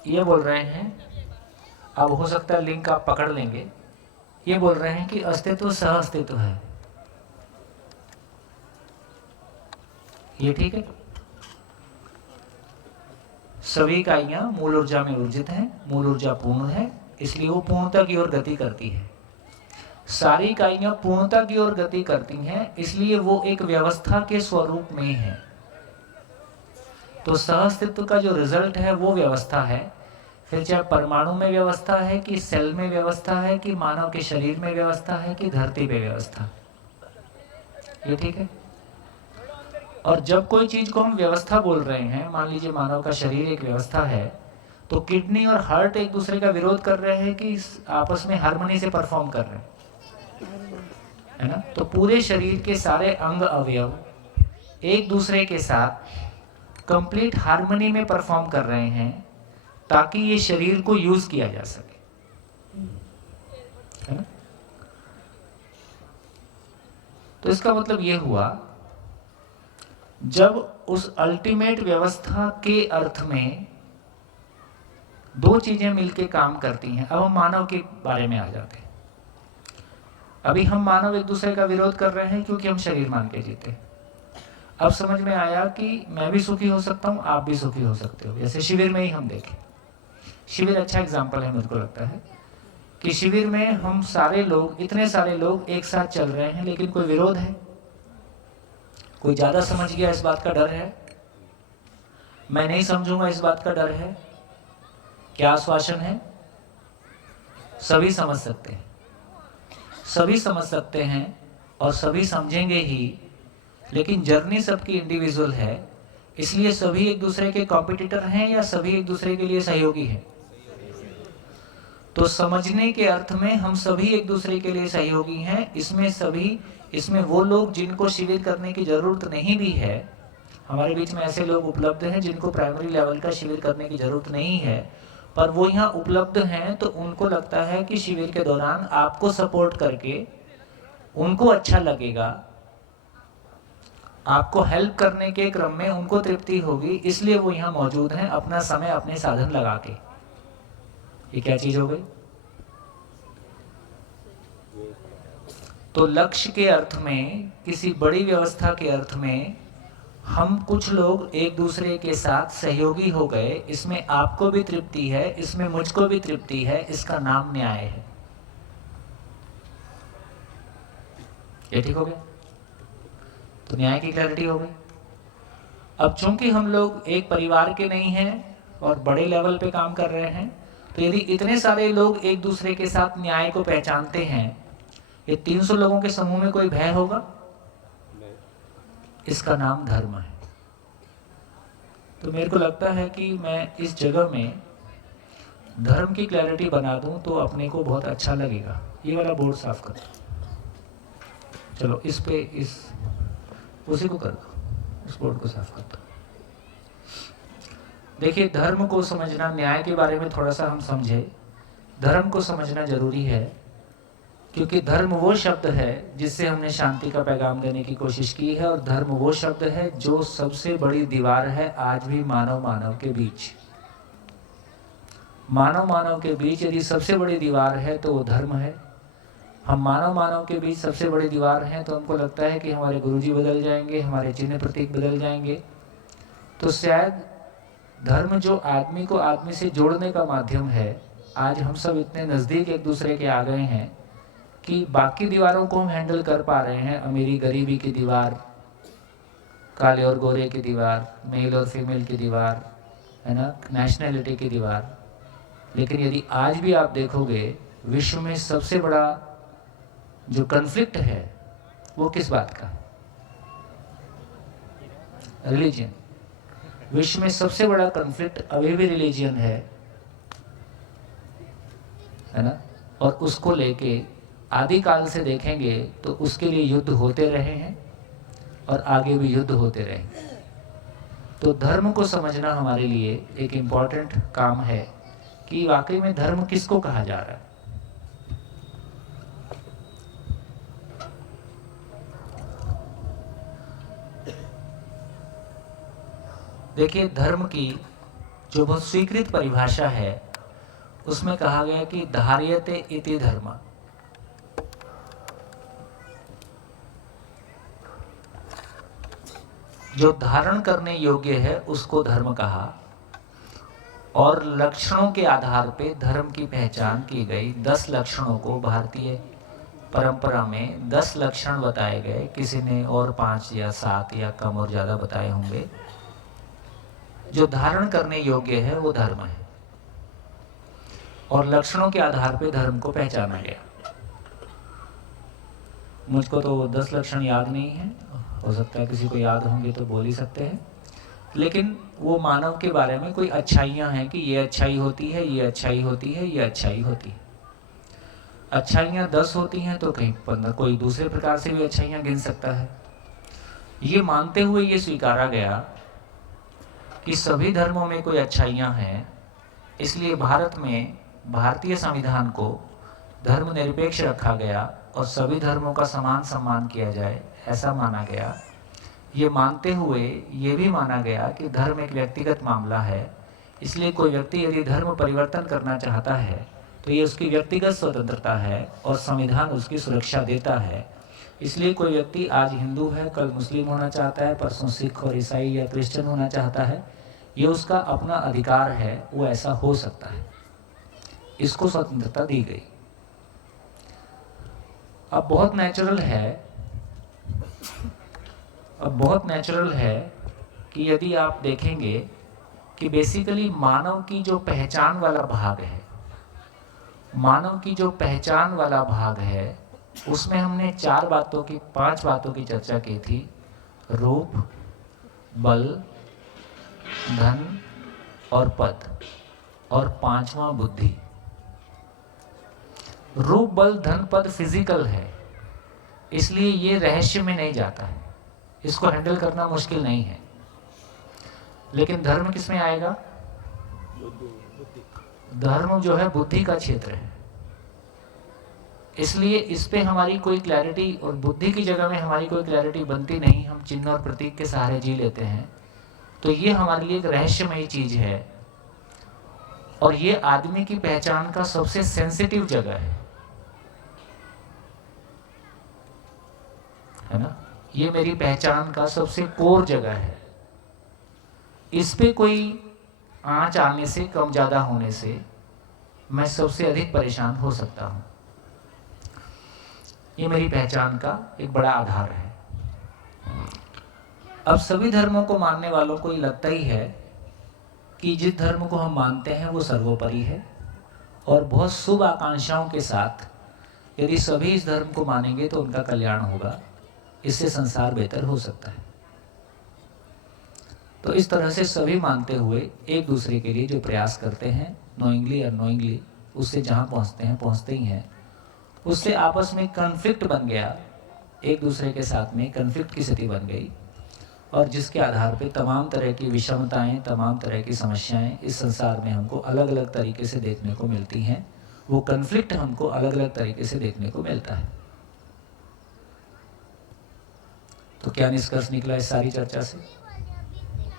ये बोल रहे हैं, अब हो सकता है लिंक आप पकड़ लेंगे, ये बोल रहे हैं कि अस्तित्व सह अस्तित्व है। ये ठीक है? सभी इकाइयां मूल ऊर्जा में ऊर्जित हैं, मूल ऊर्जा पूर्ण है, इसलिए वो पूर्णता की ओर गति करती है। सारी इकाइयां पूर्णता की ओर गति करती हैं, इसलिए वो एक व्यवस्था के स्वरूप में है। तो सहअस्तित्व का जो रिजल्ट है वो व्यवस्था है। फिर चाहे परमाणु में व्यवस्था है कि सेल में व्यवस्था है कि मानव के शरीर में व्यवस्था है कि धरती पे व्यवस्था, ये ठीक है? और जब कोई चीज को हम व्यवस्था बोल रहे हैं, मान लीजिए मानव का शरीर एक व्यवस्था है, तो किडनी और हार्ट एक दूसरे का विरोध कर रहे हैं कि आपस में हार्मनी से परफॉर्म कर रहे हैं, है ना? तो पूरे शरीर के सारे अंग अवयव एक दूसरे के साथ कंप्लीट हार्मनी में परफॉर्म कर रहे हैं ताकि ये शरीर को यूज किया जा सके, है ना? तो इसका मतलब ये हुआ, जब उस अल्टीमेट व्यवस्था के अर्थ में 2 चीजें मिलके काम करती हैं। अब हम मानव के बारे में आ जाते हैं। अभी हम मानव एक दूसरे का विरोध कर रहे हैं क्योंकि हम शरीर मान के जीते। अब समझ में आया कि मैं भी सुखी हो सकता हूं, आप भी सुखी हो सकते हो। जैसे शिविर में ही हम देखें, शिविर अच्छा एग्जाम्पल है। मुझे को लगता है कि शिविर में हम सारे लोग, इतने सारे लोग एक साथ चल रहे हैं, लेकिन कोई विरोध है? कोई ज्यादा समझ गया इस बात का डर है? मैं नहीं समझूंगा इस बात का डर है? क्या आश्वासन है? सभी समझ सकते हैं, सभी समझ सकते हैं और सभी समझेंगे ही, लेकिन जर्नी सबकी इंडिविजुअल है। इसलिए सभी एक दूसरे के कॉम्पिटिटर हैं या सभी एक दूसरे के लिए सहयोगी हैं? तो समझने के अर्थ में हम सभी एक दूसरे के लिए सहयोगी हैं। इसमें वो लोग जिनको शिविर करने की जरूरत नहीं भी है, हमारे बीच में ऐसे लोग उपलब्ध हैं जिनको प्राइमरी लेवल का शिविर करने की जरूरत नहीं है, पर वो यहाँ उपलब्ध हैं तो उनको लगता है कि शिविर के दौरान आपको सपोर्ट करके उनको अच्छा लगेगा, आपको हेल्प करने के क्रम में उनको तृप्ति होगी, इसलिए वो यहाँ मौजूद हैं अपना समय अपने साधन लगा के। ये क्या चीज हो गई? तो लक्ष्य के अर्थ में, किसी बड़ी व्यवस्था के अर्थ में हम कुछ लोग एक दूसरे के साथ सहयोगी हो गए, इसमें आपको भी तृप्ति है, इसमें मुझको भी तृप्ति है, इसका नाम न्याय है। ये ठीक हो गया? तो न्याय की क्लैरिटी हो गई। अब चूंकि हम लोग एक परिवार के नहीं हैं और बड़े लेवल पे काम कर रहे हैं, तो यदि इतने सारे लोग एक दूसरे के साथ न्याय को पहचानते हैं, ये 300 लोगों के समूह में कोई भय होगा? इसका नाम धर्म है। तो मेरे को लगता है कि मैं इस जगह में धर्म की क्लैरिटी बना दूं तो अपने को बहुत अच्छा लगेगा। ये वाला बोर्ड साफ कर दो, चलो इस पे उसी को कर दो, इस बोर्ड को साफ कर दो। देखिए, धर्म को समझना, न्याय के बारे में थोड़ा सा हम समझे, धर्म को समझना जरूरी है, क्योंकि धर्म वो शब्द है जिससे हमने शांति का पैगाम देने की कोशिश की है, और धर्म वो शब्द है जो सबसे बड़ी दीवार है आज भी मानव के बीच। मानव के बीच यदि सबसे बड़ी दीवार है तो वो धर्म है। हम मानव के बीच सबसे बड़ी दीवार हैं तो हमको लगता है कि हमारे गुरुजी बदल जाएंगे, हमारे चिन्ह प्रतीक बदल जाएंगे। तो शायद धर्म जो आदमी को आदमी से जोड़ने का माध्यम है, आज हम सब इतने नज़दीक एक दूसरे के आ गए हैं कि बाकी दीवारों को हम हैंडल कर पा रहे हैं। अमीरी गरीबी की दीवार, काले और गोरे की दीवार, मेल और फीमेल की दीवार, है ना, नेशनैलिटी की दीवार। लेकिन यदि आज भी आप देखोगे, विश्व में सबसे बड़ा जो कन्फ्लिक्ट है वो किस बात का? रिलीजन। विश्व में सबसे बड़ा कन्फ्लिक्ट अभी भी रिलीजन है ना, और उसको लेके आदिकाल से देखेंगे तो उसके लिए युद्ध होते रहे हैं और आगे भी युद्ध होते रहेंगे। तो धर्म को समझना हमारे लिए एक इम्पॉर्टेंट काम है कि वाकई में धर्म किसको कहा जा रहा है। देखिए, धर्म की जो बहुत स्वीकृत परिभाषा है उसमें कहा गया कि धार्यते इति धर्म। जो धारण करने योग्य है उसको धर्म कहा, और लक्षणों के आधार पे धर्म की पहचान की गई। 10 लक्षणों को भारतीय परंपरा में 10 लक्षण बताए गए, किसी ने और 5 या 7 या कम और ज़्यादा बताए होंगे। जो धारण करने योग्य है वो धर्म है, और लक्षणों के आधार पे धर्म को पहचाना गया। मुझको तो 10 लक्षण याद नहीं है, हो सकता है किसी को याद होंगे तो बोल ही सकते हैं, लेकिन वो मानव के बारे में कोई अच्छाइयाँ हैं कि ये अच्छाई होती है, ये अच्छाई होती है, ये अच्छाई होती है। अच्छाइयाँ 10 होती हैं तो कहीं 15 कोई दूसरे प्रकार से भी अच्छाइयाँ गिन सकता है। ये मानते हुए ये स्वीकारा गया कि सभी धर्मों में कोई अच्छाइयाँ हैं, इसलिए भारत में भारतीय संविधान को धर्मनिरपेक्ष रखा गया और सभी धर्मों का समान सम्मान किया जाए, ऐसा माना गया। ये मानते हुए ये भी माना गया कि धर्म एक व्यक्तिगत मामला है, इसलिए कोई व्यक्ति यदि धर्म परिवर्तन करना चाहता है तो ये उसकी व्यक्तिगत स्वतंत्रता है और संविधान उसकी सुरक्षा देता है। इसलिए कोई व्यक्ति आज हिंदू है, कल मुस्लिम होना चाहता है, परसों सिख और ईसाई या क्रिश्चियन होना चाहता है, ये उसका अपना अधिकार है, वो ऐसा हो सकता है, इसको स्वतंत्रता दी गई। अब बहुत नेचुरल है कि यदि आप देखेंगे कि बेसिकली मानव की जो पहचान वाला भाग है, मानव की जो पहचान वाला भाग है, उसमें हमने 5 बातों की चर्चा की थी। रूप, बल, धन और पद, और 5वां बुद्धि। रूप बल धन पद फिजिकल है, इसलिए ये रहस्य में नहीं जाता है, इसको हैंडल करना मुश्किल नहीं है। लेकिन धर्म किस में आएगा? धर्म जो है बुद्धि का क्षेत्र है, इसलिए इस पे हमारी कोई क्लैरिटी, और बुद्धि की जगह में हमारी कोई क्लैरिटी बनती नहीं, हम चिन्ह और प्रतीक के सहारे जी लेते हैं। तो ये हमारे लिए एक रहस्यमयी चीज है, और ये आदमी की पहचान का सबसे सेंसिटिव जगह है ना? ये मेरी पहचान का सबसे कोर जगह है। इस पे कोई आंच आने से, कम ज्यादा होने से मैं सबसे अधिक परेशान हो सकता हूं। ये मेरी पहचान का एक बड़ा आधार है। अब सभी धर्मों को मानने वालों को ये लगता ही है कि जिस धर्म को हम मानते हैं वो सर्वोपरि है, और बहुत शुभ आकांक्षाओं के साथ यदि सभी इस धर्म को मानेंगे तो उनका कल्याण होगा, इससे संसार बेहतर हो सकता है। तो इस तरह से सभी मानते हुए एक दूसरे के लिए जो प्रयास करते हैं, नोइंगली अननोइंगली, उससे जहाँ पहुँचते हैं पहुँचते ही हैं। उससे आपस में कन्फ्लिक्ट बन गया, एक दूसरे के साथ में कन्फ्लिक्ट की स्थिति बन गई, और जिसके आधार पे तमाम तरह की विषमताएं, तमाम तरह की समस्याएं इस संसार में हमको अलग अलग तरीके से देखने को मिलती हैं। वो कन्फ्लिक्ट हमको अलग अलग तरीके से देखने को मिलता है। तो क्या निष्कर्ष निकला इस सारी चर्चा से?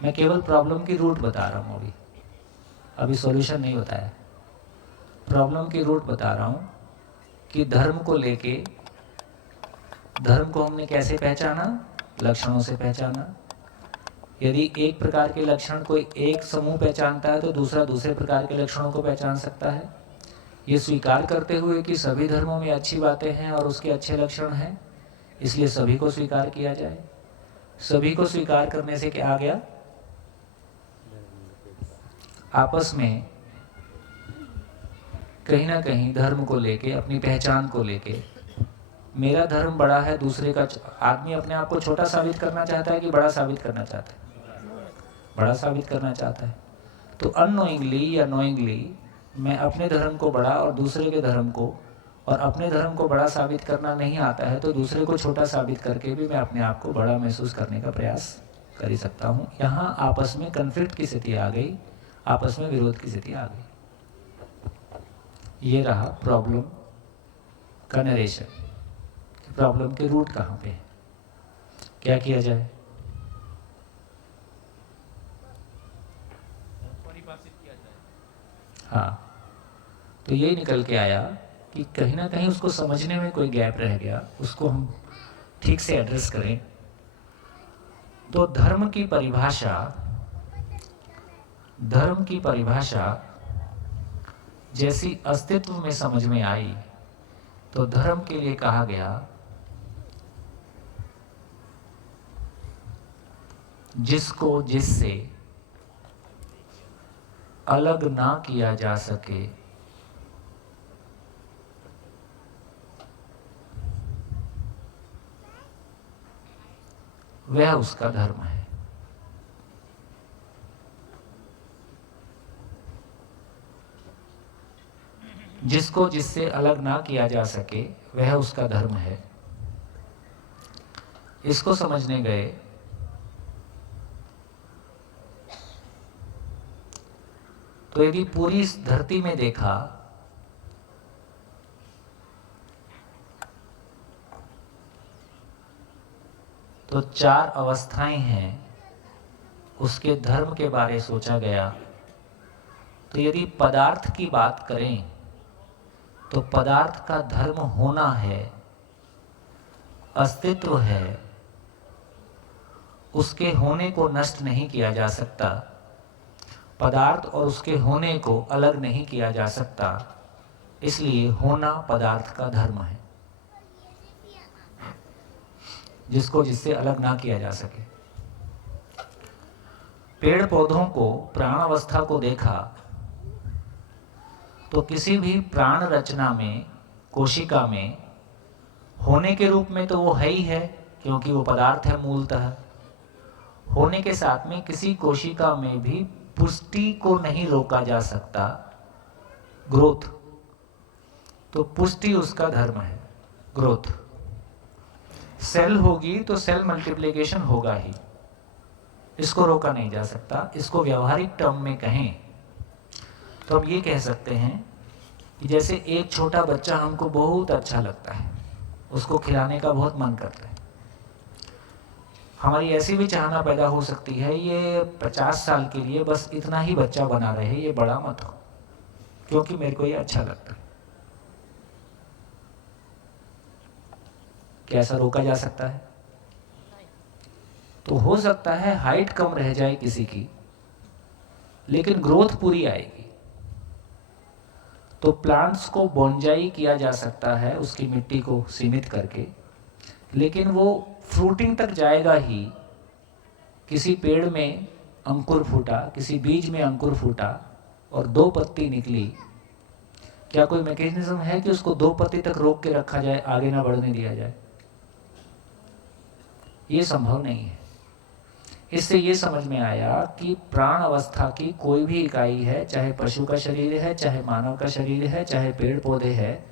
मैं केवल प्रॉब्लम की रूट बता रहा हूँ, अभी सॉल्यूशन नहीं बताया। प्रॉब्लम की रूट बता रहा हूँ कि धर्म को लेके, धर्म को हमने कैसे पहचाना? लक्षणों से पहचाना। यदि एक प्रकार के लक्षण कोई एक समूह पहचानता है तो दूसरा दूसरे प्रकार के लक्षणों को पहचान सकता है। ये स्वीकार करते हुए कि सभी धर्मों में अच्छी बातें हैं और उसके अच्छे लक्षण हैं, इसलिए सभी को स्वीकार किया जाए। सभी को स्वीकार करने से क्या आ गया? आपस में कहीं ना कहीं धर्म को लेके, अपनी पहचान को लेके, मेरा धर्म बड़ा है, दूसरे का, आदमी अपने आप को छोटा साबित करना चाहता है कि बड़ा साबित करना चाहता है? बड़ा साबित करना चाहता है। तो अननोइंगली या नोइंगली मैं अपने धर्म को बड़ा और दूसरे के धर्म को, और अपने धर्म को बड़ा साबित करना नहीं आता है तो दूसरे को छोटा साबित करके भी मैं अपने आप को बड़ा महसूस करने का प्रयास कर ही सकता हूँ। यहाँ आपस में कन्फ्लिक्ट की स्थिति आ गई, आपस में विरोध की स्थिति आ गई। ये रहा प्रॉब्लम का नरेशन। प्रॉब्लम के रूट कहाँ पे है, क्या किया जाए? हाँ, तो यही निकल के आया कि कहीं ना कहीं उसको समझने में कोई गैप रह गया, उसको हम ठीक से एड्रेस करें। तो धर्म की परिभाषा जैसी अस्तित्व में समझ में आई तो धर्म के लिए कहा गया जिसको जिससे अलग ना किया जा सके, वह उसका धर्म है। जिसको जिससे अलग ना किया जा सके वह उसका धर्म है। इसको समझने गए तो यदि पूरी इस धरती में देखा तो 4 अवस्थाएं हैं, उसके धर्म के बारे सोचा गया। तो यदि पदार्थ की बात करें तो पदार्थ का धर्म होना है, अस्तित्व है, उसके होने को नष्ट नहीं किया जा सकता, पदार्थ और उसके होने को अलग नहीं किया जा सकता, इसलिए होना पदार्थ का धर्म है, जिसको जिससे अलग ना किया जा सके। पेड़ पौधों को, प्राणावस्था को देखा तो किसी भी प्राण रचना में, कोशिका में होने के रूप में तो वो है ही है, क्योंकि वो पदार्थ है मूलतः। होने के साथ में किसी कोशिका में भी पुष्टि को नहीं रोका जा सकता, ग्रोथ। तो पुष्टि उसका धर्म है, ग्रोथ। सेल होगी तो सेल मल्टीप्लिकेशन होगा ही, इसको रोका नहीं जा सकता। इसको व्यवहारिक टर्म में कहें तो हम ये कह सकते हैं कि जैसे एक छोटा बच्चा हमको बहुत अच्छा लगता है, उसको खिलाने का बहुत मन करता है, हमारी ऐसी भी चाहना पैदा हो सकती है ये 50 साल के लिए बस इतना ही बच्चा बना रहे, ये बड़ा मत हो, क्योंकि मेरे को ये अच्छा लगता है। क्या ऐसा रोका जा सकता है? तो हो सकता है हाइट कम रह जाए किसी की, लेकिन ग्रोथ पूरी आएगी। तो प्लांट्स को बोंजाई किया जा सकता है उसकी मिट्टी को सीमित करके, लेकिन वो फ्रूटिंग तक जाएगा ही। किसी पेड़ में अंकुर फूटा, किसी बीज में अंकुर फूटा और 2 पत्ती निकली, क्या कोई मैकेनिज्म है कि उसको 2 पत्ती तक रोक के रखा जाए, आगे ना बढ़ने दिया जाए? ये संभव नहीं है। इससे ये समझ में आया कि प्राण अवस्था की कोई भी इकाई है, चाहे पशु का शरीर है, चाहे मानव का शरीर है, चाहे पेड़ पौधे है,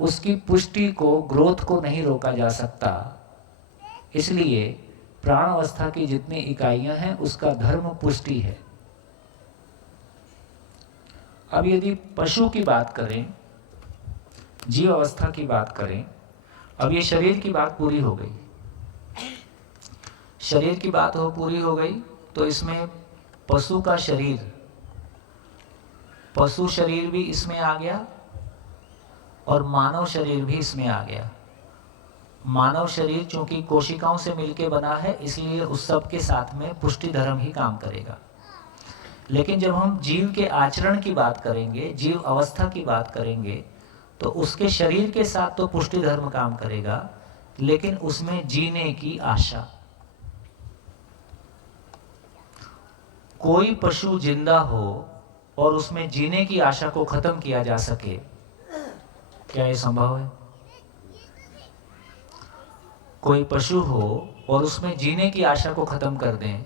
उसकी पुष्टि को, ग्रोथ को नहीं रोका जा सकता। इसलिए प्राण अवस्था की जितनी इकाइयां हैं उसका धर्म पुष्टि है। अब यदि पशु की बात करें, जीव अवस्था की बात करें, अब ये शरीर की बात पूरी हो गई, शरीर की बात पूरी हो गई, तो इसमें पशु का शरीर, पशु शरीर भी इसमें आ गया और मानव शरीर भी इसमें आ गया। मानव शरीर चूंकि कोशिकाओं से मिलके बना है, इसलिए उस सब के साथ में पुष्टि धर्म ही काम करेगा। लेकिन जब हम जीव के आचरण की बात करेंगे, जीव अवस्था की बात करेंगे, तो उसके शरीर के साथ तो पुष्टि धर्म काम करेगा, लेकिन उसमें जीने की आशा। कोई पशु जिंदा हो और उसमें जीने की आशा को खत्म किया जा सके, क्या ये संभव है? कोई पशु हो और उसमें जीने की आशा को खत्म कर दें,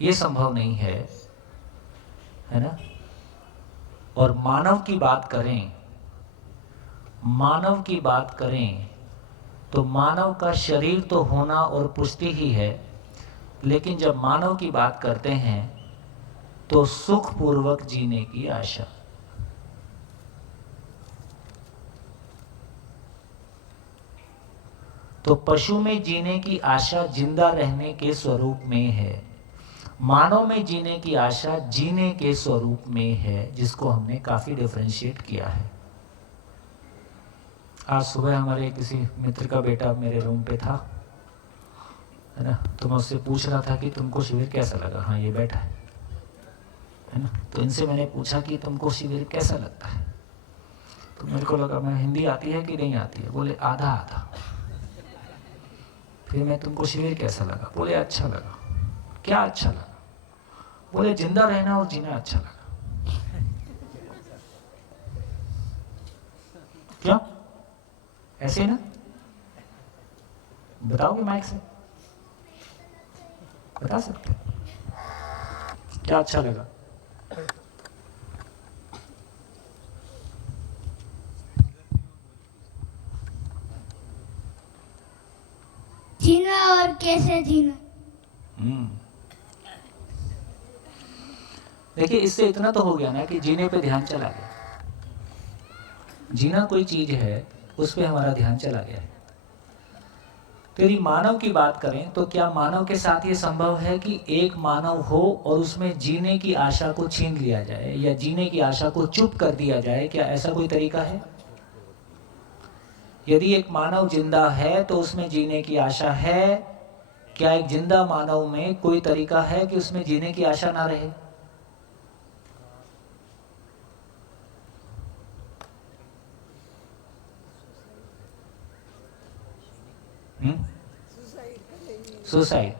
ये संभव नहीं है ना? और मानव की बात करें, मानव की बात करें तो मानव का शरीर तो होना और पुष्टि ही है, लेकिन जब मानव की बात करते हैं तो सुखपूर्वक जीने की आशा। तो पशु में जीने की आशा जिंदा रहने के स्वरूप में है, मानव में जीने की आशा जीने के स्वरूप में है, जिसको हमने काफी डिफरेंशिएट किया है। आज सुबह हमारे किसी मित्र का बेटा मेरे रूम पे था, है ना, तो मैं उससे पूछ रहा था कि तुमको शिविर कैसा लगा। हाँ, ये बैठा है ना। तो इनसे मैंने पूछा कि तुमको शिविर कैसा लगता है, तो मेरे को लगा मैं हिंदी आती है कि नहीं आती है, बोले आधा आधा। फिर मैं तुमको शिविर कैसा लगा, बोले अच्छा लगा। क्या अच्छा लगा, बोले जिंदा रहना और जीना अच्छा लगा। क्यों? ऐसे ना बताओगे माइक से? बता सकते क्या अच्छा लगा? जीना और कैसे जीना। देखिए, इससे इतना तो हो गया ना कि जीने पे ध्यान चला गया। जीना कोई चीज है, उस पे हमारा ध्यान चला गया है। तो यदि मानव की बात करें तो क्या मानव के साथ ये संभव है कि एक मानव हो और उसमें जीने की आशा को छीन लिया जाए या जीने की आशा को चुप कर दिया जाए? क्या ऐसा कोई तरीका है? यदि एक मानव जिंदा है तो उसमें जीने की आशा है। क्या एक जिंदा मानव में कोई तरीका है कि उसमें जीने की आशा ना रहे? सुसाइड।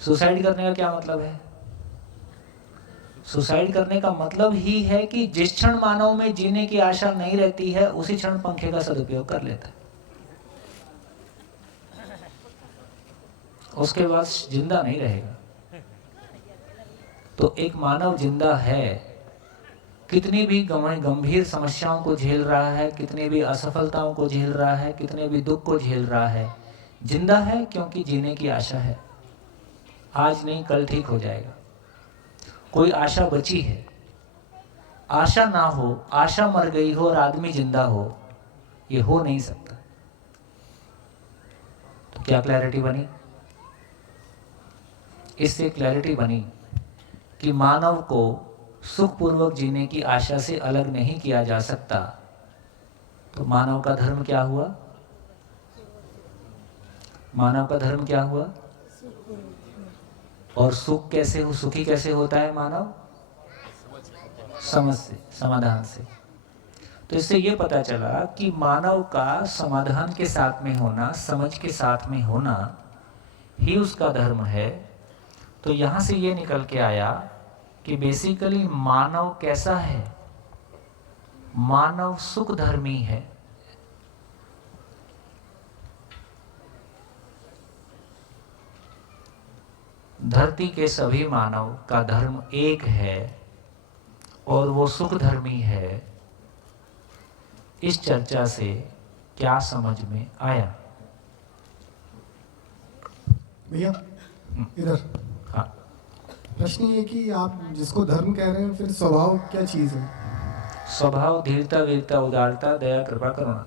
सुसाइड करने का क्या मतलब है? सुसाइड करने का मतलब ही है कि जिस क्षण मानव में जीने की आशा नहीं रहती है, उसी क्षण पंखे का सदुपयोग कर लेता है। उसके बाद जिंदा नहीं रहेगा। तो एक मानव जिंदा है कितनी भी गंभीर समस्याओं को झेल रहा है, कितनी भी असफलताओं को झेल रहा है, कितने भी दुख को झेल रहा है, जिंदा है क्योंकि जीने की आशा है। आज नहीं कल ठीक हो जाएगा। कोई आशा बची है। आशा ना हो, आशा मर गई हो और आदमी जिंदा हो, ये हो नहीं सकता। तो क्या क्लैरिटी बनी? इससे क्लैरिटी बनी कि मानव को सुखपूर्वक जीने की आशा से अलग नहीं किया जा सकता। तो मानव का धर्म क्या हुआ? मानव का धर्म क्या हुआ? और सुख कैसे हो, सुखी कैसे होता है मानव? समझ से, समाधान से। तो इससे ये पता चला कि मानव का समाधान के साथ में होना, समझ के साथ में होना ही उसका धर्म है। तो यहाँ से ये निकल के आया कि बेसिकली मानव कैसा है? मानव सुख धर्मी है। धरती के सभी मानव का धर्म एक है और वो सुख धर्मी है। इस चर्चा से क्या समझ में आया? भैया इधर। हाँ, प्रश्न ये कि आप जिसको धर्म कह रहे हैं, फिर स्वभाव क्या चीज है? स्वभाव धीरता, वीरता, उदारता, दया, कृपा, करुणा।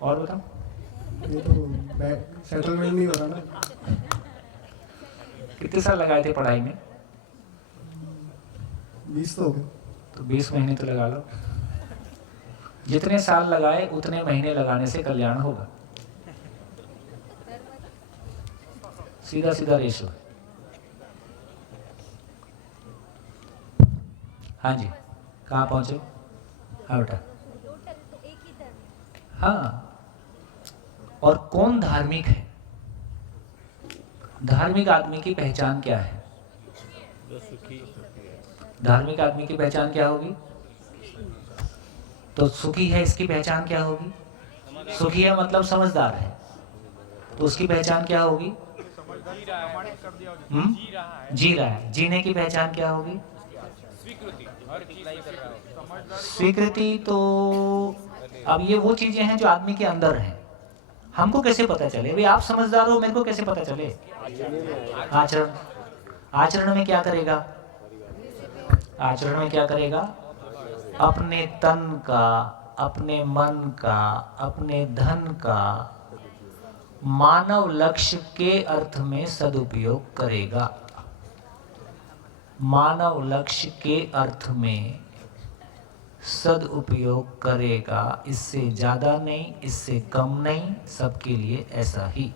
और बताओ। ये तो सेटलमेंट नहीं हो रहा ना। कितने साल लगाए थे पढ़ाई में? 20 तो हो गए। तो 20 महीने तो लगा लो। जितने साल लगाए उतने महीने लगाने से कल्याण होगा। सीधा सीधा रेशो। हाँ जी, कहाँ पहुंचे? हाँ बेटा। हाँ, और कौन धार्मिक है? धार्मिक आदमी की पहचान क्या है? धार्मिक आदमी की पहचान क्या होगी? तो सुखी है, इसकी पहचान क्या होगी? सुखी है मतलब समझदार है, तो उसकी पहचान क्या होगी? जी रहा है। जीने की पहचान क्या होगी? स्वीकृति। तो अब ये वो चीजें हैं जो आदमी के अंदर हैं। हमको कैसे पता चले? भाई आप समझदार हो, मेरे को कैसे पता चले? आचरण। आचरण में क्या करेगा? आचरण में क्या करेगा? अपने तन का, अपने मन का, अपने धन का मानव लक्ष्य के अर्थ में सदुपयोग करेगा। मानव लक्ष्य के अर्थ में सदुपयोग करेगा। इससे ज्यादा नहीं, इससे कम नहीं, सबके लिए ऐसा ही।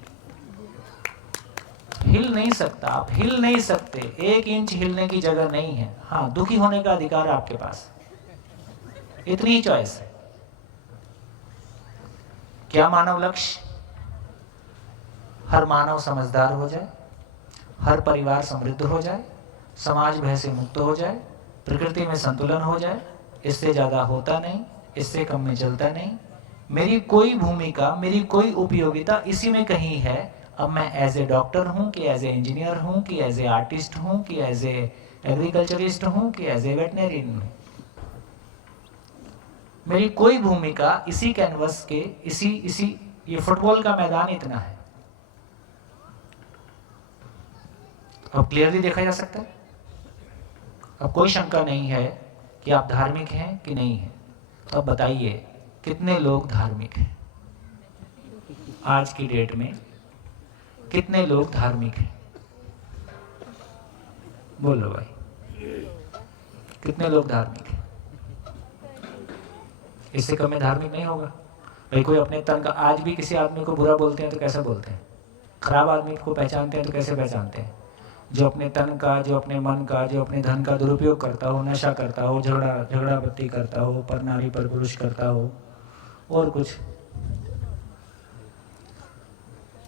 हिल नहीं सकता, आप हिल नहीं सकते। 1 इंच हिलने की जगह नहीं है। हाँ, दुखी होने का अधिकार है आपके पास, इतनी ही चॉइस है। क्या मानव लक्ष्य? हर मानव समझदार हो जाए, हर परिवार समृद्ध हो जाए, समाज भय से मुक्त हो जाए, प्रकृति में संतुलन हो जाए। इससे ज्यादा होता नहीं, इससे कम में चलता नहीं। मेरी कोई भूमिका, मेरी कोई उपयोगिता इसी में कहीं है। अब मैं एज ए डॉक्टर हूँ कि एज ए इंजीनियर हूँ कि एज ए आर्टिस्ट हूँ कि एज ए एग्रीकल्चरिस्ट हूँ कि एज ए वेटनरियन हूँ, मेरी कोई भूमिका इसी कैनवस के, इसी ये फुटबॉल का मैदान इतना है। अब क्लियरली देखा जा सकता है। अब कोई शंका नहीं है कि आप धार्मिक हैं कि नहीं हैं। तो अब बताइए कितने लोग धार्मिक हैं? आज की डेट में कितने लोग धार्मिक हैं? बोलो भाई, कितने लोग धार्मिक हैं? इससे कम में धार्मिक नहीं होगा भाई। कोई अपने तन का, आज भी किसी आदमी को बुरा बोलते हैं तो कैसे बोलते हैं? खराब आदमी को पहचानते हैं तो कैसे पहचानते हैं? जो अपने तन का, जो अपने मन का, जो अपने धन का दुरुपयोग करता हो, नशा करता हो, झगड़ाबत्ती करता हो, पर नारी पर पुरुष करता हो, और कुछ।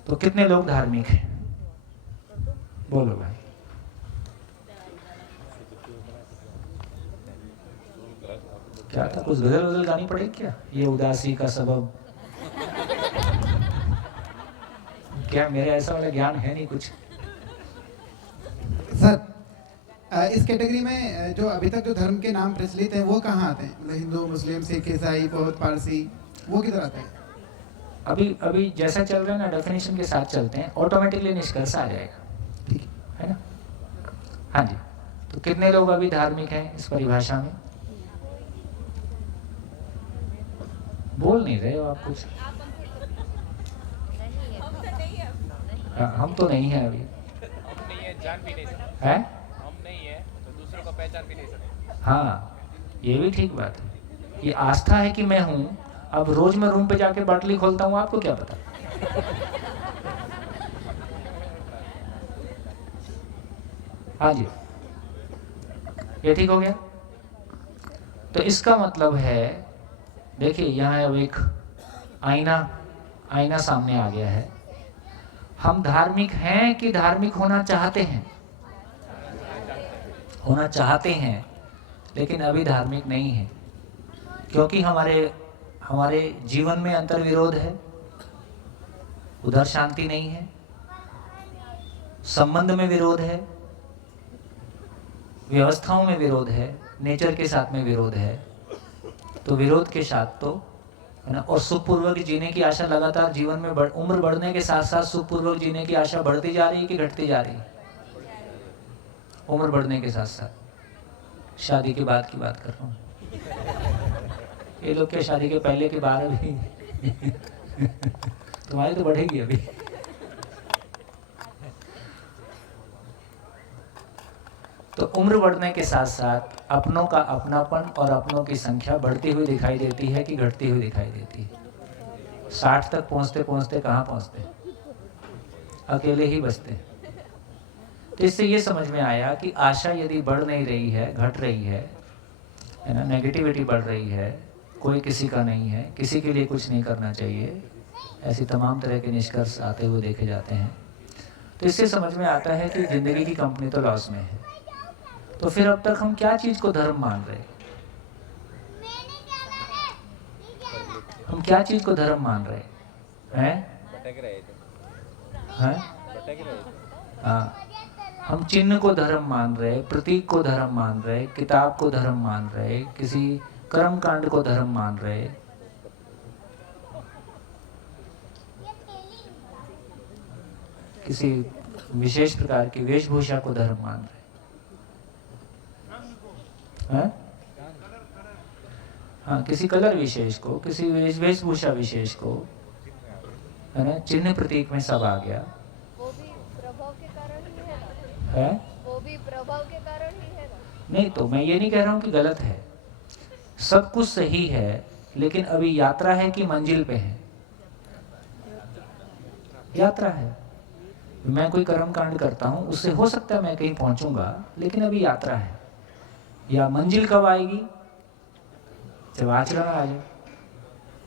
तो कितने लोग धार्मिक हैं? बोलो भाई। क्या था, कुछ गजल गानी पड़ेगी क्या? ये उदासी का सबब क्या? मेरा ऐसा वाला ज्ञान है नहीं कुछ। सर इस कैटेगरी में जो अभी तक जो धर्म के नाम प्रचलित हैं वो कहाँ आते हैं? मतलब हिंदू, मुस्लिम, सिख, ईसाई, बौद्ध, पारसी, वो किधर आता है? अभी जैसा चल रहा है ना, डेफिनेशन के साथ चलते हैं, ऑटोमेटिकली निष्कर्ष आ जाएगा, ठीक है ना? हाँ जी। तो कितने लोग अभी धार्मिक हैं इस परिभाषा में? बोल नहीं रहे हो आप कुछ? हम तो नहीं है अभी। हम नहीं है, जान भी नहीं सकते। है? हम नहीं है तो दूसरों को पहचान भी नहीं सकते। हाँ, ये भी ठीक बात है। ये आस्था है कि मैं हूँ। अब रोज मैं रूम पे जाके बाटली खोलता हूँ, आपको क्या पता? हाँ जी, ये ठीक हो गया। तो इसका मतलब है, देखिए यहाँ अब एक आईना सामने आ गया है। हम धार्मिक हैं कि धार्मिक होना चाहते हैं? होना चाहते हैं, लेकिन अभी धार्मिक नहीं है, क्योंकि हमारे जीवन में अंतर्विरोध है, उधर शांति नहीं है, संबंध में विरोध है, व्यवस्थाओं में विरोध है, नेचर के साथ में विरोध है। तो विरोध के साथ तो है ना, और सुखपूर्वक जीने की आशा लगातार जीवन में उम्र बढ़ने के साथ साथ सुखपूर्वक जीने की आशा बढ़ती जा रही है कि घटती जा रही है? उम्र बढ़ने के साथ साथ। शादी के बाद की बात कर रहा हूँ। ये लोग क्या शादी के पहले के बाद अभी तुम्हारी तो बढ़ेगी अभी। तो उम्र बढ़ने के साथ साथ अपनों का अपनापन और अपनों की संख्या बढ़ती हुई दिखाई देती है कि घटती हुई दिखाई देती है? 60 तक पहुंचते पहुंचते कहाँ पहुंचते? अकेले ही बचते। तो इससे ये समझ में आया कि आशा यदि बढ़ नहीं रही है, घट रही है ना, नेगेटिविटी बढ़ रही है, कोई किसी का नहीं है, किसी के लिए कुछ नहीं करना चाहिए, ऐसी तमाम तरह के निष्कर्ष आते हुए देखे जाते हैं। तो इससे समझ में आता है कि जिंदगी की कंपनी तो लॉस में है। तो फिर अब तक हम क्या चीज को धर्म मान रहे हैं? हम क्या चीज को धर्म मान रहे हैं? हाँ, हम चिन्ह को धर्म मान रहे, प्रतीक को धर्म मान रहे, किताब को धर्म मान रहे, किसी कर्म कांड को धर्म मान रहे, किसी विशेष प्रकार की वेशभूषा को धर्म मान रहे हैं? हाँ, किसी कलर विशेष को, किसी वेशभूषा विशेष को, है ना, चिन्ह प्रतीक में सब आ गया। वो भी प्रभाव के कारण ही है है? वो भी प्रभाव के कारण ही है नहीं, तो मैं ये नहीं कह रहा हूँ कि गलत है, सब कुछ सही है, लेकिन अभी यात्रा है कि मंजिल पे है? यात्रा है। मैं कोई कर्म कांड करता हूँ, उससे हो सकता है मैं कहीं पहुंचूंगा, लेकिन अभी यात्रा है। या मंजिल कब आएगी? जब आचरण आ जाए।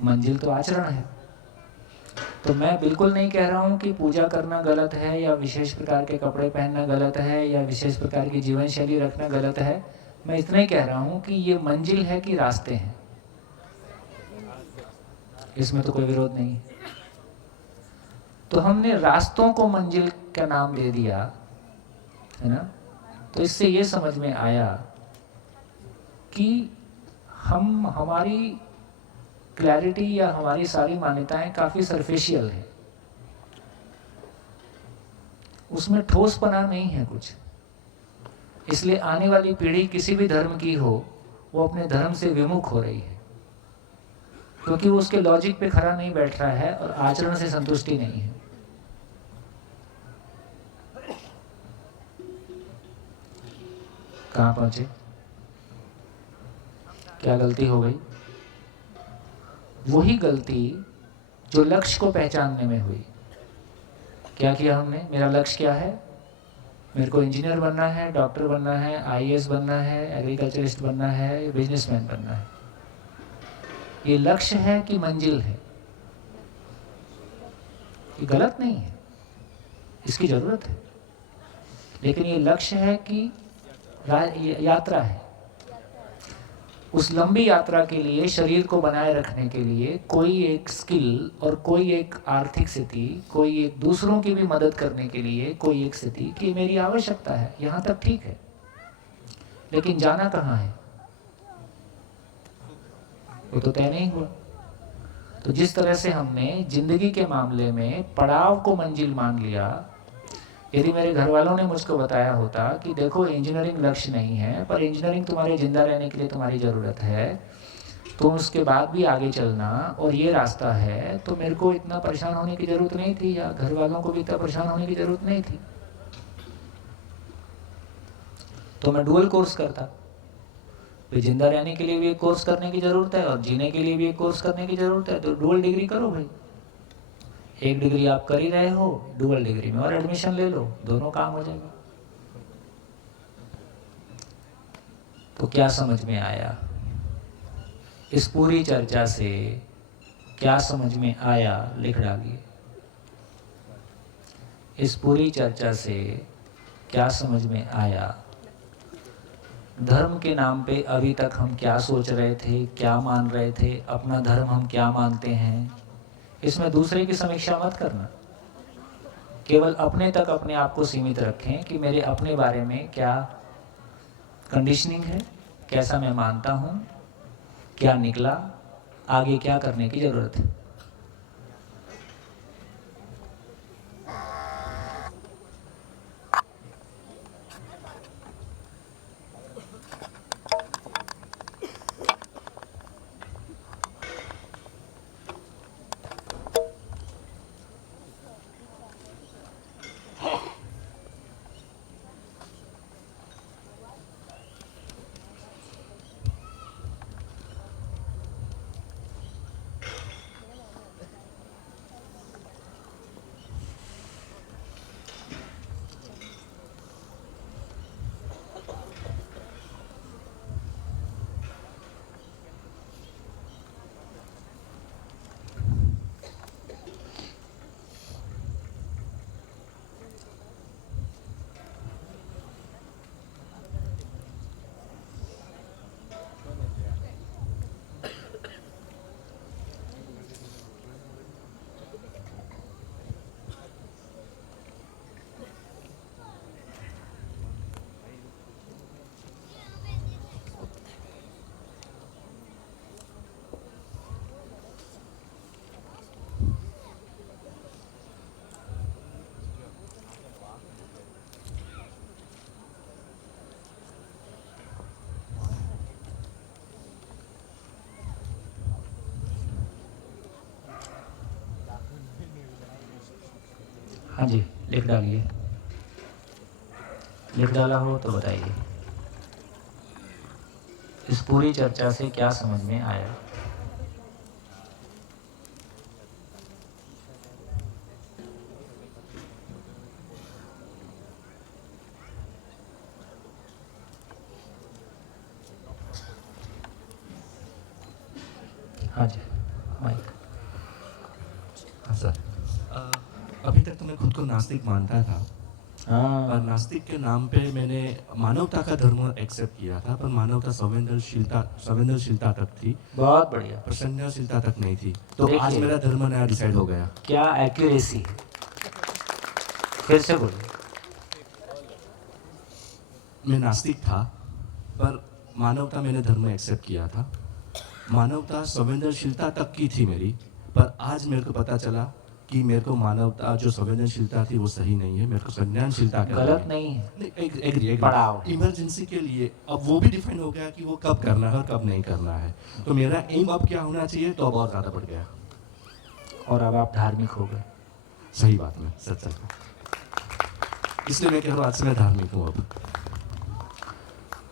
मंजिल तो आचरण है। तो मैं बिल्कुल नहीं कह रहा हूँ कि पूजा करना गलत है, या विशेष प्रकार के कपड़े पहनना गलत है, या विशेष प्रकार की जीवन शैली रखना गलत है। मैं इतना ही कह रहा हूँ कि ये मंजिल है कि रास्ते हैं, इसमें तो कोई विरोध नहीं। तो हमने रास्तों को मंजिल का नाम दे दिया, है ना। तो इससे ये समझ में आया कि हमारी क्लैरिटी या हमारी सारी मान्यताएं काफी सरफेशियल है, उसमें ठोसपना नहीं है कुछ। इसलिए आने वाली पीढ़ी किसी भी धर्म की हो, वो अपने धर्म से विमुख हो रही है, क्योंकि वो उसके लॉजिक पे खरा नहीं बैठ रहा है और आचरण से संतुष्टि नहीं है। कहाँ पहुंचे? क्या गलती हो गई? वही गलती जो लक्ष्य को पहचानने में हुई। क्या किया हमने? मेरा लक्ष्य क्या है? मेरे को इंजीनियर बनना है, डॉक्टर बनना है, आईएएस बनना है, एग्रीकल्चरिस्ट बनना है, बिजनेसमैन बनना है। ये लक्ष्य है कि मंजिल है? ये गलत नहीं है, इसकी जरूरत है, लेकिन ये लक्ष्य है कि यात्रा है। उस लंबी यात्रा के लिए, शरीर को बनाए रखने के लिए कोई एक स्किल और कोई एक आर्थिक स्थिति, कोई एक दूसरों की भी मदद करने के लिए कोई एक स्थिति की मेरी आवश्यकता है। यहाँ तक ठीक है, लेकिन जाना कहाँ है वो तो तय नहीं हुआ। तो जिस तरह से हमने जिंदगी के मामले में पड़ाव को मंजिल मान लिया, यदि मेरे घर वालों ने मुझको बताया होता कि देखो इंजीनियरिंग लक्ष्य नहीं है, पर इंजीनियरिंग तुम्हारे जिंदा रहने के लिए तुम्हारी ज़रूरत है, तुम उसके बाद भी आगे चलना और ये रास्ता है, तो मेरे को इतना परेशान होने की ज़रूरत नहीं थी, या घर वालों को भी इतना परेशान होने की ज़रूरत नहीं थी। तो मैं डुअल कोर्स करता। भाई जिंदा रहने के लिए भी एक कोर्स करने की ज़रूरत है और जीने के लिए भी एक कोर्स करने की ज़रूरत है, तो डुअल डिग्री करो भाई। एक डिग्री आप कर ही रहे हो, डुअल डिग्री में और एडमिशन ले लो, दोनों काम हो जाएगा। तो क्या समझ में आया इस पूरी चर्चा से? क्या समझ में आया लिख डालिए। इस पूरी चर्चा से क्या समझ में आया? धर्म के नाम पे अभी तक हम क्या सोच रहे थे, क्या मान रहे थे, अपना धर्म हम क्या मानते हैं, इसमें दूसरे की समीक्षा मत करना। केवल अपने तक अपने आप को सीमित रखें कि मेरे अपने बारे में क्या कंडीशनिंग है, कैसा मैं मानता हूँ, क्या निकला, आगे क्या करने की ज़रूरत है। हाँ जी, लिख डालिए। लिख डाला हो तो बताइए इस पूरी चर्चा से क्या समझ में आया। हाँ जी, माइक। हाँ सर, अभी तक तो मैं खुद को नास्तिक मानता था। और नास्तिक के नाम पे मैंने मानवता का धर्म एक्सेप्ट किया था, पर मानवता संवेदनशीलता तक थी। बहुत बढ़िया। प्रसन्नशीलता तक नहीं थी। तो आज मेरा धर्म नया डिसाइड हो गया। क्या एक्यूरेसी, फिर से बोलिए। मैं नास्तिक था, पर मानवता मैंने धर्म एक्सेप्ट किया था। मानवता संवेदनशीलता तक की थी मेरी, पर आज मेरे को पता चला कि मेरे को मानवता जो संवेदनशीलता थी वो सही नहीं है। मेरे को संज्ञानशीलता गलत नहीं है। एग्री पढ़ाओ इमरजेंसी के लिए अब वो भी डिफाइन हो गया कि वो कब करना है और कब नहीं करना है। तो मेरा एम अब क्या होना चाहिए, तो अब और ज़्यादा बढ़ गया और अब आप धार्मिक हो गए। सही बात में सच, इसलिए मैं कह रहा हूँ आज से मैं धार्मिक हूँ। अब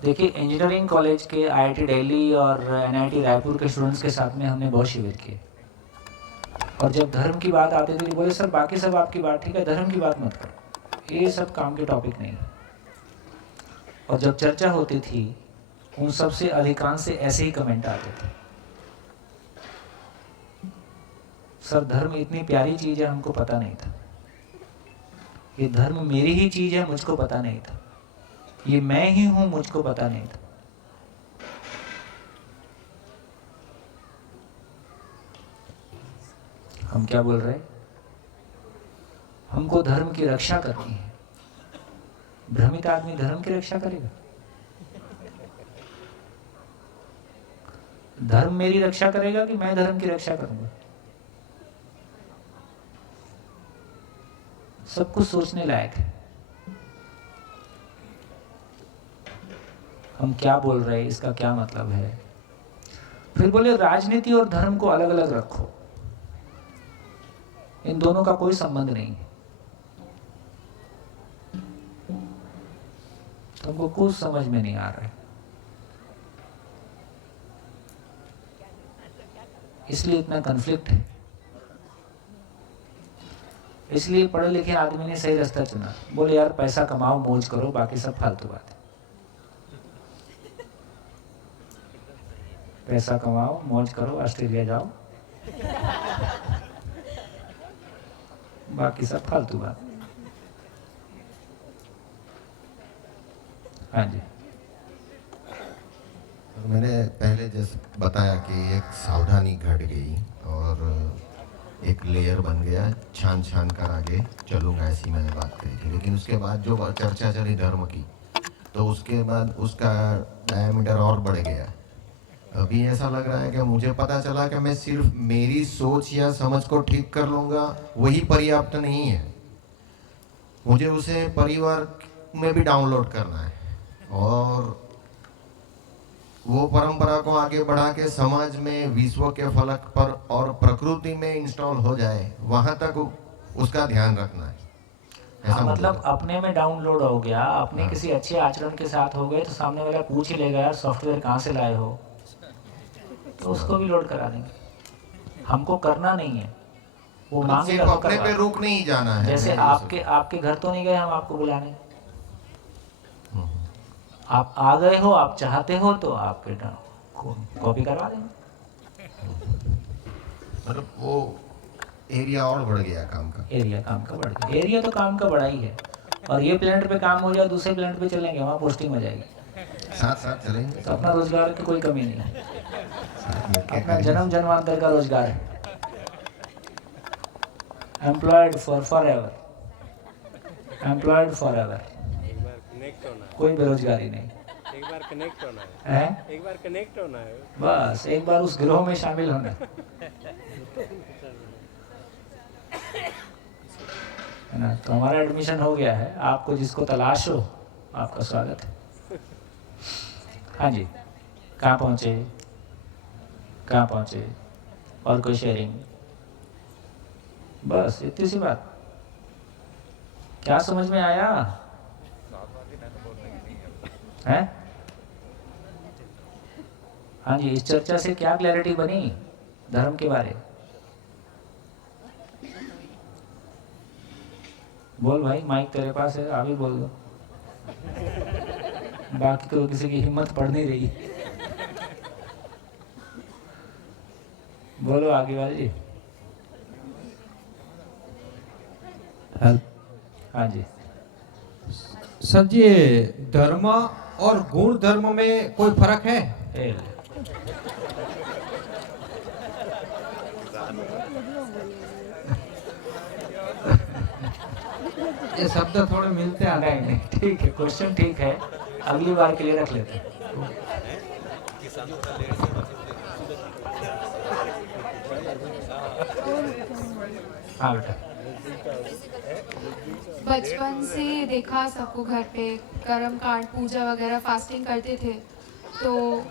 देखिए, इंजीनियरिंग कॉलेज के IIT दिल्ली और NIT रायपुर के स्टूडेंट्स के साथ में हमने बहुत शिविर किए, और जब धर्म की बात आती थी बोले सर बाकी सब आपकी बात ठीक है, धर्म की बात मत करो, ये सब काम के टॉपिक नहीं। और जब चर्चा होती थी उन सब से अधिकांश से ऐसे ही कमेंट आते थे, सर धर्म इतनी प्यारी चीज़ है, हमको पता नहीं था। ये धर्म मेरी ही चीज़ है, मुझको पता नहीं था। ये मैं ही हूँ, मुझको पता नहीं था। हम क्या बोल रहे हैं? हमको धर्म की रक्षा करनी है। भ्रमित आदमी धर्म की रक्षा करेगा? धर्म मेरी रक्षा करेगा कि मैं धर्म की रक्षा करूंगा? सब कुछ सोचने लायक है। हम क्या बोल रहे हैं, इसका क्या मतलब है? फिर बोले राजनीति और धर्म को अलग अलग रखो, इन दोनों का कोई संबंध नहीं है। तुमको कुछ समझ में नहीं आ रहा है, इसलिए इतना कन्फ्लिक्ट है। इसलिए पढ़े लिखे आदमी ने सही रास्ता चुना। बोले यार पैसा कमाओ, मौज करो, बाकी सब फालतू बात है। पैसा कमाओ, मौज करो, ऑस्ट्रेलिया जाओ, बाकी सब फालतू बात। हाँ जी। मैंने पहले जैसे बताया कि एक सावधानी घट गई और एक लेयर बन गया, छान छान कर आगे चलूँगा, ऐसी मैंने बात कही थी। लेकिन उसके बाद जो चर्चा चली धर्म की, तो उसके बाद उसका डायमीटर और बढ़ गया। अभी ऐसा लग रहा है कि मुझे पता चला कि मैं सिर्फ मेरी सोच या समझ को ठीक कर लूँगा वही पर्याप्त नहीं है, मुझे उसे परिवार में भी डाउनलोड करना है और वो परंपरा को आगे बढ़ा के समाज में, विश्व के फलक पर और प्रकृति में इंस्टॉल हो जाए, वहां तक उसका ध्यान रखना है। ऐसा मतलब अपने में डाउनलोड हो गया, अपने हाँ। किसी अच्छे आचरण के साथ हो गए तो सामने वाला पूछ ही लेगा यार सॉफ्टवेयर कहाँ से लाए हो, तो उसको भी लोड करा देंगे। हमको करना नहीं है, वो मांगेगा तो अपने पे रुक नहीं जाना है। जैसे आपके घर तो नहीं गए हम आपको बुलाने, आप आ गए हो, आप चाहते हो तो आपके कॉपी करवा देंगे। मतलब वो एरिया और बढ़ गया काम का। एरिया काम का बढ़ गया, एरिया तो काम का बड़ा ही है। और ये प्लांट पे काम हो जाए, दूसरे प्लांट पे चलेंगे, वहाँ पोस्टिंग हो जाएगी, साथ साथ चलेंगे तो अपना रोजगार की कोई कमी नहीं है, अपना जन्म जन्मांतर का रोजगार है। Employed for ever, employed for ever, कोई बेरोजगारी नहीं। एक बार कनेक्ट होना है, एक बार कनेक्ट होना है, बस एक बार उस ग्रोह में शामिल होना है ना। तो हमारा एडमिशन हो गया है, आपको जिसको तलाश हो आपका स्वागत है। हाँ जी, कहाँ पहुँचे, कहाँ पहुँचे, और कोई शेयरिंग? बस इतनी सी बात। क्या समझ में आया है? हाँ जी, इस चर्चा से क्या क्लैरिटी बनी धर्म के बारे? बोल भाई, माइक तेरे पास है, अभी बोल दो, बाकी तो किसी की हिम्मत पड़ नहीं रही। बोलो आगे वाली। हाँ जी सर जी, धर्म और गुण धर्म में कोई फर्क है? ये शब्द थोड़े मिलते हैं। नहीं, ठीक है, क्वेश्चन ठीक है, अगली बार के लिए रख लेते हैं। हाँ बेटा। बचपन से देखा सबको घर पे कर्म कांड, पूजा वगैरह, फास्टिंग करते थे, तो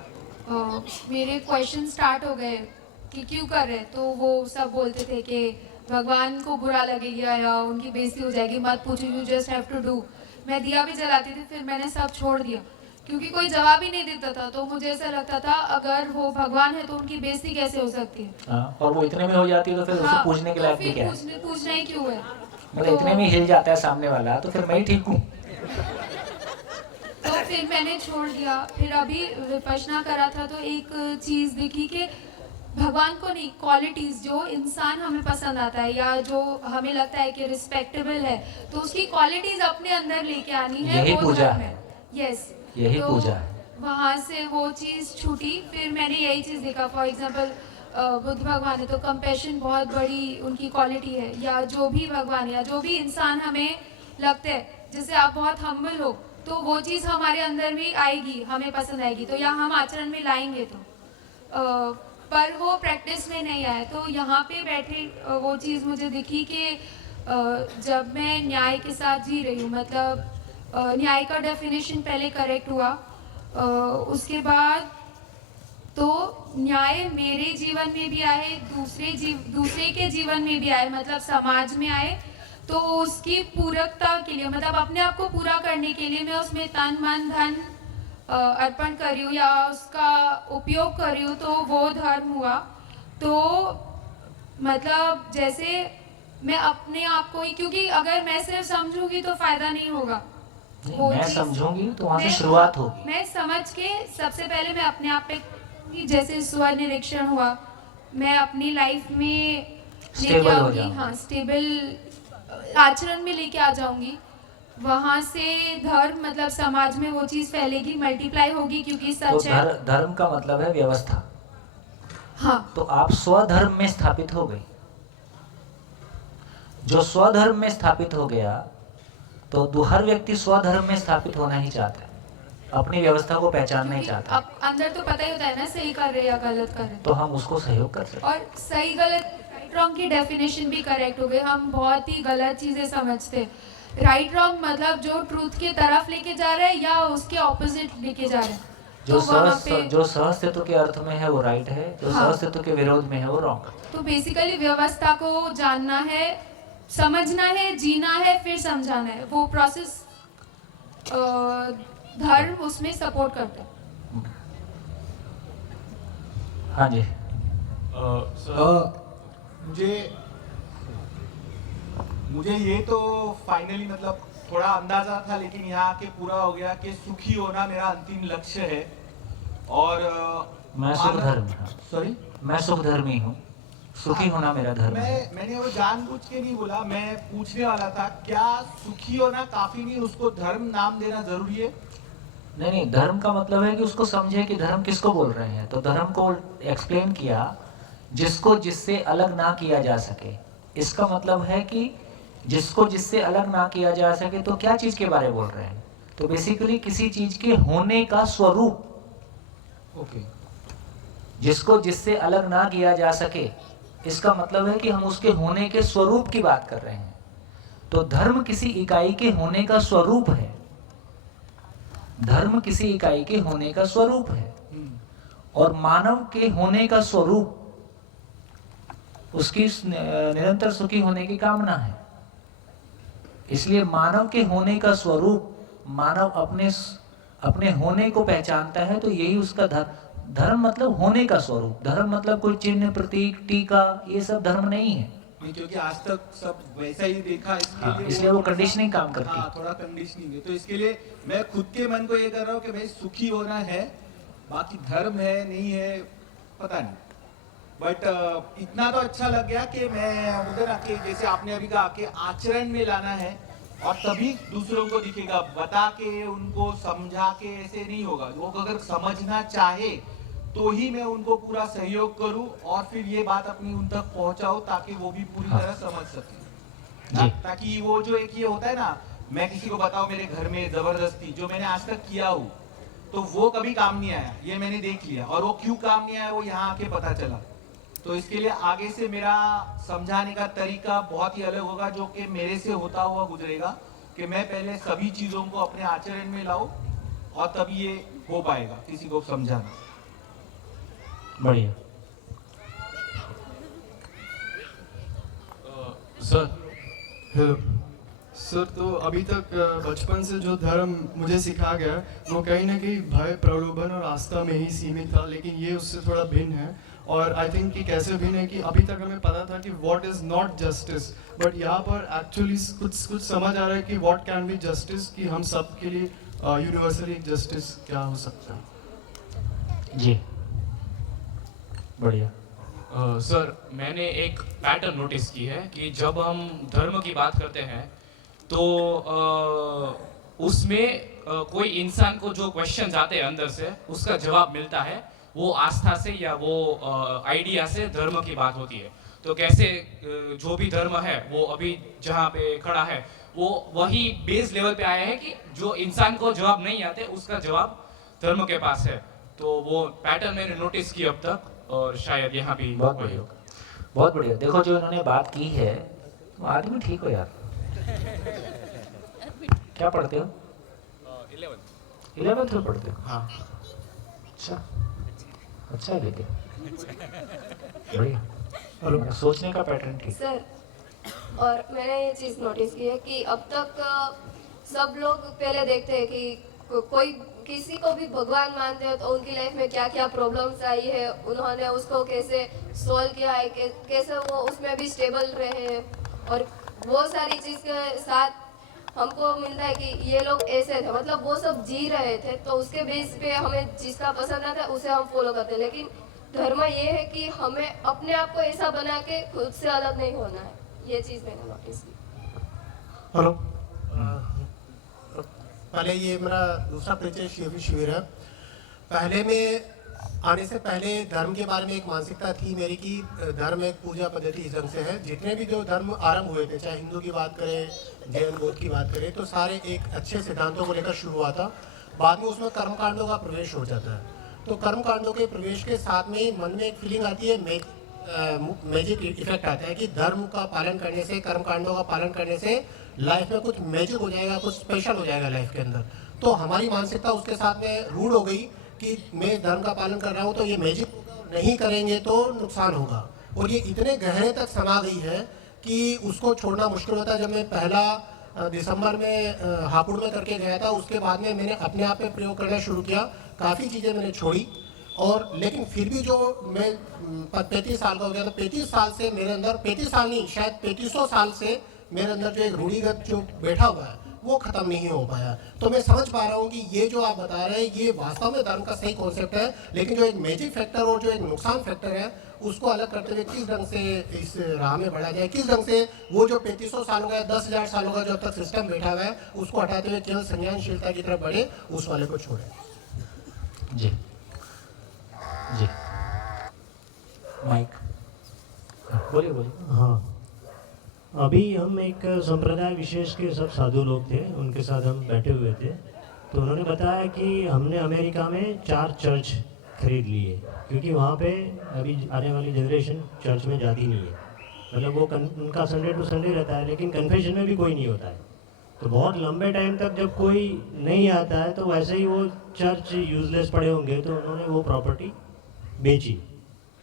मेरे क्वेश्चन स्टार्ट हो गए कि क्यों कर रहे, तो वो सब बोलते थे कि भगवान को बुरा लगेगा या उनकी बेइज्जती हो जाएगी, मत पूछो, you just have to do. मैं दिया भी जलाती थी, फिर मैंने सब छोड़ दिया क्योंकि कोई जवाब ही नहीं देता था। तो मुझे ऐसा लगता था अगर वो भगवान है तो उनकी बेइज्जती कैसे हो सकती है। और वो इतने में हो जाती है तो फिर उसको पूछने के लायक भी क्या है? पूछना ही क्यों है? मतलब इतने में हिल जाता है सामने वाला, तो फिर मैं ही ठीक हूँ। तो फिर मैंने छोड़ दिया। फिर अभी विपश्यना करा था तो एक चीज़ दिखी कि भगवान को नहीं, क्वालिटीज़ जो इंसान हमें पसंद आता है या जो हमें लगता है कि रिस्पेक्टेबल है, तो उसकी क्वालिटीज़ अपने अंदर लेके आनी है। यही पूजा है। यस, यही पूजा है। वहाँ से वो चीज़ छूटी। फिर मैंने यही चीज़ देखा, फॉर एग्जांपल बुद्ध भगवान है तो कंपैशन बहुत बड़ी उनकी क्वालिटी है, या जो भी भगवान या जो भी इंसान हमें लगता है जैसे आप बहुत हम्बल हो, तो वो चीज़ हमारे अंदर भी आएगी, हमें पसंद आएगी, तो या हम आचरण में लाएंगे। पर वो प्रैक्टिस में नहीं आया। तो यहाँ पे बैठे वो चीज़ मुझे दिखी कि जब मैं न्याय के साथ जी रही हूँ, मतलब न्याय का डेफिनेशन पहले करेक्ट हुआ, उसके बाद तो न्याय मेरे जीवन में भी आए, दूसरे के जीवन में भी आए, मतलब समाज में आए। तो उसकी पूरकता के लिए, मतलब अपने आप को पूरा करने के लिए मैं उसमें तन मन धन अर्पण कर रही हूँ या उसका उपयोग कर रही हूँ, तो वो धर्म हुआ। तो मतलब जैसे मैं अपने आप को ही, क्योंकि अगर मैं सिर्फ समझूंगी तो फायदा नहीं होगा। मैं समझूंगी तो वहाँ से शुरुआत होगी। मैं समझ के सबसे पहले मैं अपने आप पे, जैसे स्व निरीक्षण हुआ, मैं अपनी लाइफ में लेके आऊंगी, हाँ स्टेबल आचरण में लेके आ जाऊंगी। वहाँ से धर्म मतलब समाज में वो चीज़ फैलेगी, मल्टीप्लाई होगी, क्योंकि सच है। धर्म का मतलब है व्यवस्था। हाँ, तो आप स्वधर्म में स्थापित हो गई। जो स्वधर्म में स्थापित हो गया, तो हर व्यक्ति स्वधर्म में स्थापित होना ही चाहता है, अपनी व्यवस्था को पहचानना ही चाहता है। अब अंदर तो पता ही होता है ना सही कर रहे या गलत कर रहे, तो हम उसको सहयोग कर सकते हैं। और सही गलत राइट रॉन्ग की डेफिनेशन भी करेक्ट हो गई। हम बहुत ही गलत चीजें समझते। राइट रॉन्ग मतलब जो ट्रूथ की तरफ लेके जा रहा है या उसके ऑपोजिट लेके जा रहा है। जो सहअस्तित्व के अर्थ में है वो राइट है, जो सहअस्तित्व के विरोध में है वो रॉन्ग। तो बेसिकली व्यवस्था को जानना है, समझना है, जीना है, फिर समझाना है। वो प्रोसेस धर्म उसमें सपोर्ट करता है। हाँ जी। मुझे ये तो फाइनली मतलब थोड़ा अंदाजा था, लेकिन यहाँ आके पूरा हो गया कि सुखी होना मेरा अंतिम लक्ष्य है। और मैं सुख धर्मी, सॉरी मैं सुख धर्मी हूँ, सुखी होना मेरा धर्म है। मैंने वो जानबूझ के नहीं बोला, मैं पूछने वाला था क्या सुखी होना काफी नहीं, उसको धर्म नाम देना जरूरी है? नहीं, धर्म का मतलब है कि उसको समझे कि धर्म किसको बोल रहे हैं। तो धर्म को एक्सप्लेन किया, जिसको जिससे अलग ना किया जा सके। इसका मतलब है कि जिसको जिससे अलग ना किया जा सके, तो क्या चीज के बारे में बोल रहे हैं? तो बेसिकली किसी चीज के होने का स्वरूप। ओके। जिसको जिससे अलग ना किया जा सके, इसका मतलब है कि हम उसके होने के स्वरूप की बात कर रहे हैं। तो धर्म किसी इकाई के होने का स्वरूप है। धर्म किसी इकाई के होने का स्वरूप है, और मानव के होने का स्वरूप उसकी निरंतर सुखी होने की कामना है। इसलिए मानव के होने का स्वरूप, मानव अपने होने को पहचानता है, तो यही उसका धर्म मतलब होने का स्वरूप। धर्म मतलब कोई चिन्ह, प्रतीक, टीका, ये सब धर्म नहीं है। क्योंकि आज तक सब वैसा ही देखा, इसलिए वो कंडीशनिंग काम करती है। थोड़ा कंडीशनिंग है। तो इसके लिए मैं खुद के मन को ये कर रहा हूँ कि भाई सुखी होना है, बाकी धर्म है नहीं है पता नहीं। बट इतना तो अच्छा लग गया कि मैं उधर आके, जैसे आपने अभी कहा कि आचरण में लाना है, और तभी दूसरों को दिखेगा। बता के उनको समझा के ऐसे नहीं होगा। वो अगर समझना चाहे तो ही मैं उनको पूरा सहयोग करूं, और फिर ये बात अपनी उन तक पहुंचाऊं, ताकि वो भी पूरी तरह समझ सके। ताकि वो जो एक ये होता है ना, मैं किसी को बताऊं मेरे घर में जबरदस्ती, जो मैंने आज तक किया हूं, तो वो कभी काम नहीं आया। ये मैंने देख लिया, और वो क्यों काम नहीं आया वो यहाँ आके पता चला। तो इसके लिए आगे से मेरा समझाने का तरीका बहुत ही अलग होगा, जो कि मेरे से होता हुआ गुजरेगा, कि मैं पहले सभी चीजों को अपने आचरण में लाऊं, और तभी ये हो पाएगा किसी को समझाना। बढ़िया। सर हेलो सर, तो अभी तक बचपन से जो धर्म मुझे सिखा गया वो कहीं ना कहीं भय, प्रलोभन और आस्था में ही सीमित था, लेकिन ये उससे थोड़ा भिन्न है। और आई थिंक कि कैसे भिन्न है कि अभी तक हमें पता था कि what is not justice, but यहाँ पर एक्चुअली कुछ समझ आ रहा है कि व्हाट कैन बी जस्टिस, कि हम सब के लिए यूनिवर्सली जस्टिस क्या हो सकता है। जी बढ़िया। सर मैंने एक पैटर्न नोटिस की है कि जब हम धर्म की बात करते हैं तो उसमें कोई इंसान को जो क्वेश्चन आते हैं अंदर से, उसका जवाब मिलता है वो आस्था से या वो आइडिया से धर्म की बात होती है। तो कैसे जो भी धर्म है वो अभी जहाँ पे खड़ा है वो वही बेस लेवल पे आया है कि जो इंसान को जवाब नहीं आते उसका जवाब धर्म के पास है। तो वो पैटर्न मैंने नोटिस किया अब तक और शायद यहाँ भी बहुत बढ़िया, बहुत बढ़िया। देखो जो इन्होंने बात की है, तुम आदमी ठीक हो यार। क्या पढ़ते हो? 11th में पढ़ते हो? हाँ। अच्छा है लेकिन बढ़िया। हेलो, सोचने का पैटर्न ठीक। सर, और मैंने ये चीज़ नोटिस की है कि अब तक सब लोग पहले देखते हैं कि कोई किसी को भी भगवान मानते हो तो उनकी लाइफ में क्या क्या प्रॉब्लम्स आई है, उन्होंने उसको कैसे सॉल्व किया है, कैसे वो उसमें भी स्टेबल रहे हैं, और वो सारी चीज़ के साथ हमको मिलता है कि ये लोग ऐसे थे, मतलब वो सब जी रहे थे, तो उसके बेस पे हमें जिसका पसंद आता है उसे हम फॉलो करते हैं। लेकिन धर्म ये है कि हमें अपने आप को ऐसा बना के खुद से अलग नहीं होना है। ये चीज़ मैंने नोटिस की। हेलो, पहले ये मेरा दूसरा परिचय शिविर है। पहले में आने से पहले धर्म के बारे में एक मानसिकता थी मेरी कि धर्म एक पूजा पद्धति इस ढंग से है। जितने भी जो धर्म आरंभ हुए थे, चाहे हिंदू की बात करें, जैन बौद्ध की बात करें, तो सारे एक अच्छे सिद्धांतों को लेकर शुरू हुआ था। बाद में उसमें कर्मकांडों का प्रवेश हो जाता है। तो कर्मकांडों के प्रवेश के साथ में ही मन में एक फीलिंग आती है, मैजिक इफेक्ट आता है कि धर्म का पालन करने से, कर्मकांडों का पालन करने से लाइफ में कुछ मैजिक हो जाएगा, कुछ स्पेशल हो जाएगा लाइफ के अंदर। तो हमारी मानसिकता उसके साथ में रूढ़ हो गई कि मैं धर्म का पालन कर रहा हूँ तो ये मैजिक नहीं करेंगे तो नुकसान होगा, और ये इतने गहरे तक समा गई है कि उसको छोड़ना मुश्किल होता है। जब मैं पहला दिसंबर में हापुड़ में करके गया था, उसके बाद में मैंने अपने आप में प्रयोग करना शुरू किया, काफ़ी चीज़ें मैंने छोड़ी, और लेकिन फिर भी जो मैं 35 साल का हो गया, तो 35 साल से मेरे अंदर, 35 साल नहीं शायद 3500 साल से मेरे अंदर जो एक रूढ़िगत जो बैठा हुआ है वो खत्म नहीं हो पाया। तो मैं समझ पा रहा हूँ कि ये जो आप बता रहे हैं ये वास्तव में धर्म का सही कॉन्सेप्ट है, लेकिन जो एक मैजिक फैक्टर और जो एक नुकसान फैक्टर है उसको अलग करते हुए किस ढंग से इस राह में बढ़ा जाए, किस ढंग से वो जो 3500 सालों का, 10,000 सालों का जो अब तक सिस्टम बैठा हुआ है उसको हटाते हुए केवल संज्ञानशीलता की तरफ बढ़े, उस वाले को छोड़े। जी जी, माइक बोलिए बोलिए। हाँ, अभी हम एक संप्रदाय विशेष के सब साधु लोग थे, उनके साथ हम बैठे हुए थे, तो उन्होंने बताया कि हमने अमेरिका में 4 चर्च खरीद लिए, क्योंकि वहाँ पे अभी आने वाली जनरेशन चर्च में जाती नहीं है। मतलब वो उनका संडे टू संडे रहता है, लेकिन कन्फेशन में भी कोई नहीं होता है। तो बहुत लंबे टाइम तक जब कोई नहीं आता है तो वैसे ही वो चर्च यूजलेस पड़े होंगे, तो उन्होंने वो प्रॉपर्टी बेची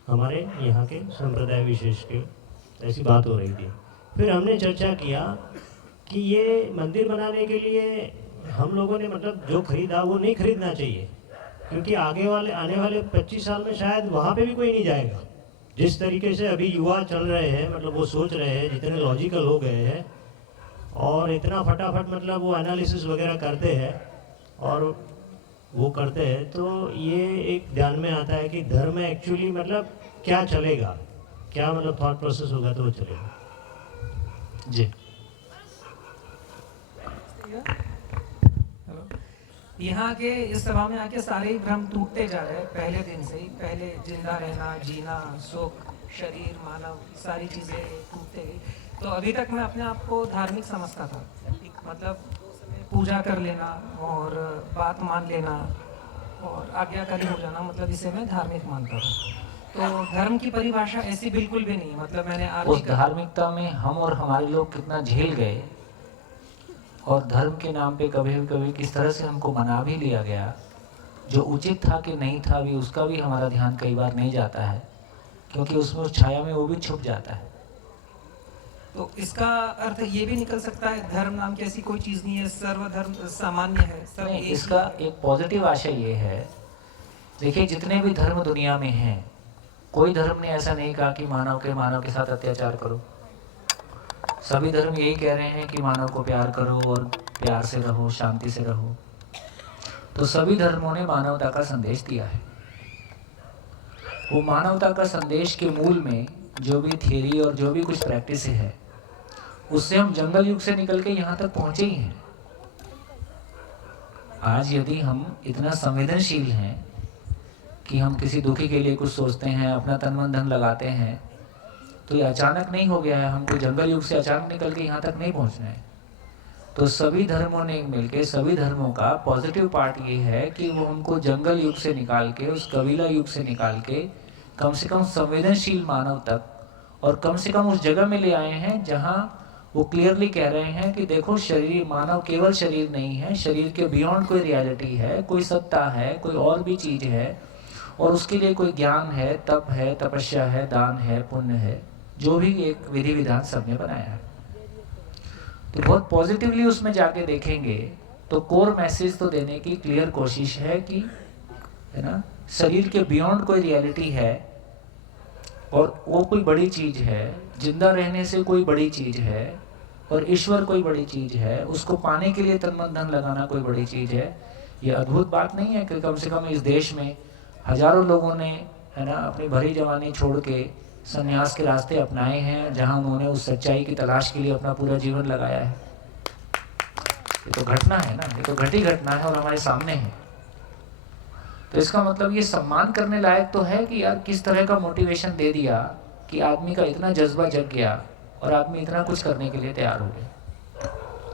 हमारे यहाँ के संप्रदाय विशेष के। ऐसी बात हो रही थी। फिर हमने चर्चा किया कि ये मंदिर बनाने के लिए हम लोगों ने मतलब जो खरीदा वो नहीं खरीदना चाहिए, क्योंकि आने वाले 25 साल में शायद वहाँ पे भी कोई नहीं जाएगा। जिस तरीके से अभी युवा चल रहे हैं, मतलब वो सोच रहे हैं, जितने लॉजिकल हो गए हैं और इतना फटाफट मतलब वो एनालिसिस वगैरह करते हैं और वो करते हैं, तो ये एक ध्यान में आता है कि धर्म में एक्चुअली मतलब क्या चलेगा, क्या मतलब थॉट प्रोसेस होगा तो वो चलेगा। जी, यहाँ के इस सभा में आके सारे ही भ्रम टूटते जा रहे हैं पहले दिन से ही। पहले जिंदा रहना, जीना, सुख, शरीर, मानव, सारी चीज़ें टूटते गई। तो अभी तक मैं अपने आप को धार्मिक समझता था, मतलब पूजा कर लेना और बात मान लेना और आज्ञाकारी हो जाना, मतलब इसे मैं धार्मिक मानता था। तो धर्म की परिभाषा ऐसी बिल्कुल भी नहीं, मतलब मैंने उस धार्मिकता में हम और हमारे लोग कितना झेल गए, और धर्म के नाम पे कभी कभी किस तरह से हमको मना भी लिया गया, जो उचित था कि नहीं था भी उसका भी हमारा ध्यान कई बार नहीं जाता है, क्योंकि उसमें उस छाया में वो भी छुप जाता है। तो इसका अर्थ ये भी निकल सकता है धर्म नाम की ऐसी कोई चीज़ नहीं है, सर्वधर्म सामान्य है, सब नहीं, इसका एक पॉजिटिव आशय ये है, देखिए जितने भी धर्म दुनिया में हैं, कोई धर्म ने ऐसा नहीं कहा कि मानव के साथ अत्याचार करो। सभी धर्म यही कह रहे हैं कि मानव को प्यार करो और प्यार से रहो, शांति से रहो। तो सभी धर्मों ने मानवता का संदेश दिया है। वो मानवता का संदेश के मूल में जो भी थियरी और जो भी कुछ प्रैक्टिस है, उससे हम जंगल युग से निकल के यहाँ तक पहुँचे ही हैं। आज यदि हम इतना संवेदनशील हैं कि हम किसी दुखी के लिए कुछ सोचते हैं, अपना तन मन धन लगाते हैं, तो ये अचानक नहीं हो गया है। हमको जंगल युग से अचानक निकल के यहाँ तक नहीं पहुँचना है। तो सभी धर्मों ने मिलके, सभी धर्मों का पॉजिटिव पार्ट ये है कि वो हमको जंगल युग से निकाल के, उस कबीला युग से निकाल के कम से कम संवेदनशील मानव तक, और कम से कम उस जगह में ले आए हैं जहाँ वो क्लियरली कह रहे हैं कि देखो शरीर, मानव केवल शरीर नहीं है, शरीर के बियॉन्ड कोई रियलिटी है, कोई सत्ता है, कोई और भी चीज़ है, और उसके लिए कोई ज्ञान है, तप है, तपस्या है, दान है, पुण्य है, जो भी एक विधि विधान सबने बनाया है। तो बहुत पॉजिटिवली उसमें जाके देखेंगे तो कोर मैसेज तो देने की क्लियर कोशिश है कि, है ना, शरीर के बियॉन्ड कोई रियलिटी है और वो कोई बड़ी चीज़ है, जिंदा रहने से कोई बड़ी चीज़ है, और ईश्वर कोई बड़ी चीज़ है, उसको पाने के लिए तन मन धन लगाना कोई बड़ी चीज़ है। ये अद्भुत बात नहीं है कि कम से कम इस देश में हजारों लोगों ने, है ना, अपनी भरी जवानी छोड़ के संन्यास के रास्ते अपनाए हैं, जहां उन्होंने उस सच्चाई की तलाश के लिए अपना पूरा जीवन लगाया है। ये तो घटना है ना, ये तो घटी घटना है और हमारे सामने है। तो इसका मतलब ये सम्मान करने लायक तो है कि यार किस तरह का मोटिवेशन दे दिया कि आदमी का इतना जज्बा जग गया और आदमी इतना कुछ करने के लिए तैयार हो गया।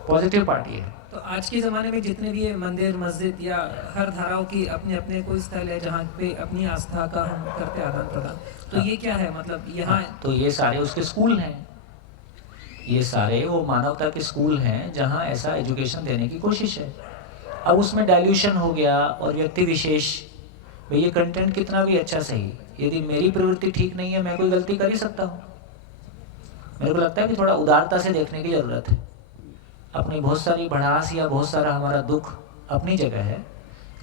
पॉजिटिव पार्टी है। तो आज के ज़माने में जितने भी मंदिर, मस्जिद या हर धाराओं की अपने अपने कोई स्थल है जहाँ पे अपनी आस्था का हम करते आदान प्रदान, तो ये क्या है, मतलब यहाँ तो ये सारे उसके स्कूल हैं, ये सारे वो मानवता के स्कूल हैं जहाँ ऐसा एजुकेशन देने की कोशिश है। अब उसमें डाइल्यूशन हो गया और व्यक्ति विशेष, भाई ये कंटेंट कितना भी अच्छा सही, यदि मेरी प्रवृत्ति ठीक नहीं है मैं कोई गलती कर ही सकता हूँ। मेरे को लगता है कि थोड़ा उदारता से देखने की ज़रूरत है। अपनी बहुत सारी भड़ास या बहुत सारा हमारा दुख अपनी जगह है,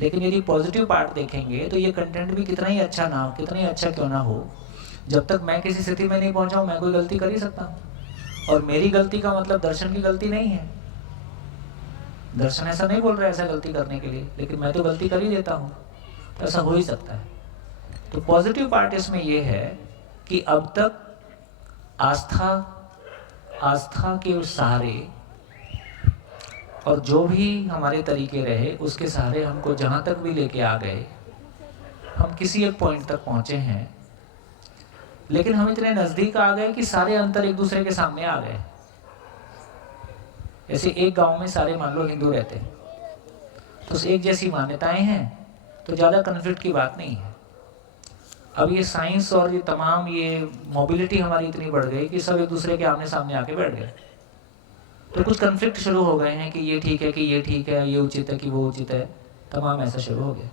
लेकिन यदि पॉजिटिव पार्ट देखेंगे तो ये कंटेंट भी कितना ही अच्छा ना हो, कितना ही अच्छा क्यों ना हो, जब तक मैं किसी स्थिति में नहीं पहुंचा हूँ मैं कोई गलती कर ही सकता हूँ। और मेरी गलती का मतलब दर्शन की गलती नहीं है। दर्शन ऐसा नहीं बोल रहा है ऐसा गलती करने के लिए, लेकिन मैं तो गलती कर ही देता हूँ, तो ऐसा हो ही सकता है। तो पॉजिटिव पार्ट इसमें यह है कि अब तक आस्था के उस सहारे और जो भी हमारे तरीके रहे उसके सहारे हमको जहाँ तक भी लेके आ गए, हम किसी एक पॉइंट तक पहुँचे हैं, लेकिन हम इतने नज़दीक आ गए कि सारे अंतर एक दूसरे के सामने आ गए। जैसे एक गांव में सारे मान लो हिंदू रहते हैं, तो एक जैसी मान्यताएं हैं, तो ज़्यादा कन्फ्लिक्ट की बात नहीं है। अब ये साइंस और ये तमाम ये मोबिलिटी हमारी इतनी बढ़ गई कि सब एक दूसरे के आमने सामने आके बैठ गए, तो कुछ कन्फ्लिक्ट शुरू हो गए हैं कि ये ठीक है, कि ये ठीक है, ये उचित है, कि वो उचित है, तमाम ऐसा शुरू हो गया।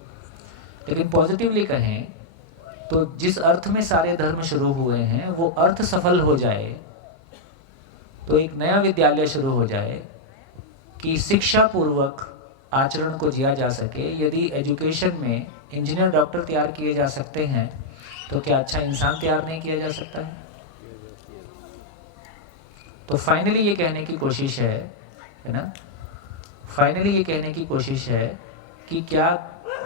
लेकिन पॉजिटिवली कहें तो जिस अर्थ में सारे धर्म शुरू हुए हैं वो अर्थ सफल हो जाए, तो एक नया विद्यालय शुरू हो जाए कि शिक्षा पूर्वक आचरण को जिया जा सके। यदि एजुकेशन में इंजीनियर, डॉक्टर तैयार किए जा सकते हैं, तो क्या अच्छा इंसान तैयार नहीं किया जा सकता है? तो फाइनली ये कहने की कोशिश है ना, फाइनली ये कहने की कोशिश है कि क्या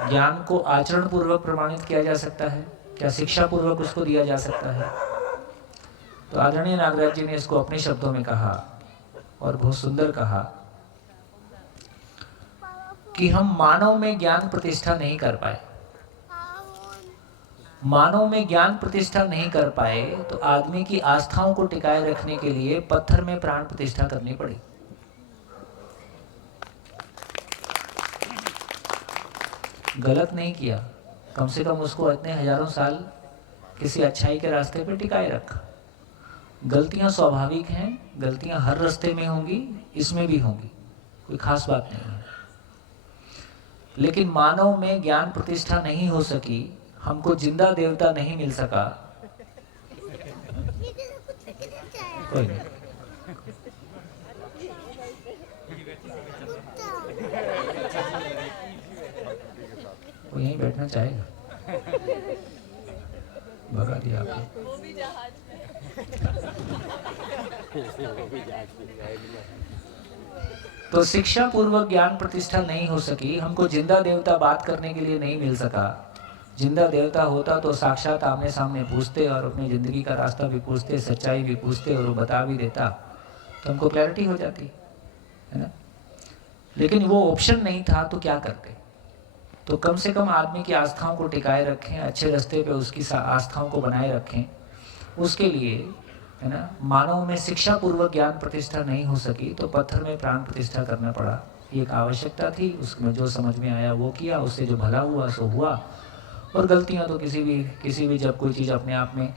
ज्ञान को आचरण पूर्वक प्रमाणित किया जा सकता है, क्या शिक्षा पूर्वक उसको दिया जा सकता है? तो आदरणीय नागराज जी ने इसको अपने शब्दों में कहा और बहुत सुंदर कहा कि हम मानव में ज्ञान प्रतिष्ठा नहीं कर पाए। मानव में ज्ञान प्रतिष्ठा नहीं कर पाए तो आदमी की आस्थाओं को टिकाए रखने के लिए पत्थर में प्राण प्रतिष्ठा करनी पड़ी। गलत नहीं किया, कम से कम उसको इतने हजारों साल किसी अच्छाई के रास्ते पे टिकाए रखा। गलतियां स्वाभाविक हैं, गलतियां हर रास्ते में होंगी, इसमें भी होंगी, कोई खास बात नहीं है। लेकिन मानव में ज्ञान प्रतिष्ठा नहीं हो सकी, हमको जिंदा देवता नहीं मिल सका, कोई नहीं। वो यहीं बैठना चाहेगा, भगा दिया आपने। तो शिक्षा पूर्वक ज्ञान प्रतिष्ठा नहीं हो सकी, हमको जिंदा देवता बात करने के लिए नहीं मिल सका। जिंदा देवता होता तो साक्षात आमने सामने पूछते और अपनी ज़िंदगी का रास्ता भी पूछते, सच्चाई भी पूछते और वो बता भी देता, तो हमको क्लैरिटी हो जाती है ना। लेकिन वो ऑप्शन नहीं था तो क्या करते? तो कम से कम आदमी की आस्थाओं को टिकाए रखें, अच्छे रास्ते पे उसकी आस्थाओं को बनाए रखें। उसके लिए है ना, मानव में शिक्षा पूर्वक ज्ञान प्रतिष्ठा नहीं हो सकी तो पत्थर में प्राण प्रतिष्ठा करना पड़ा। ये एक आवश्यकता थी, उसमें जो समझ में आया वो किया, उससे जो भला हुआ सो हुआ। और गलतियाँ तो किसी भी जब कोई चीज़ अपने आप में,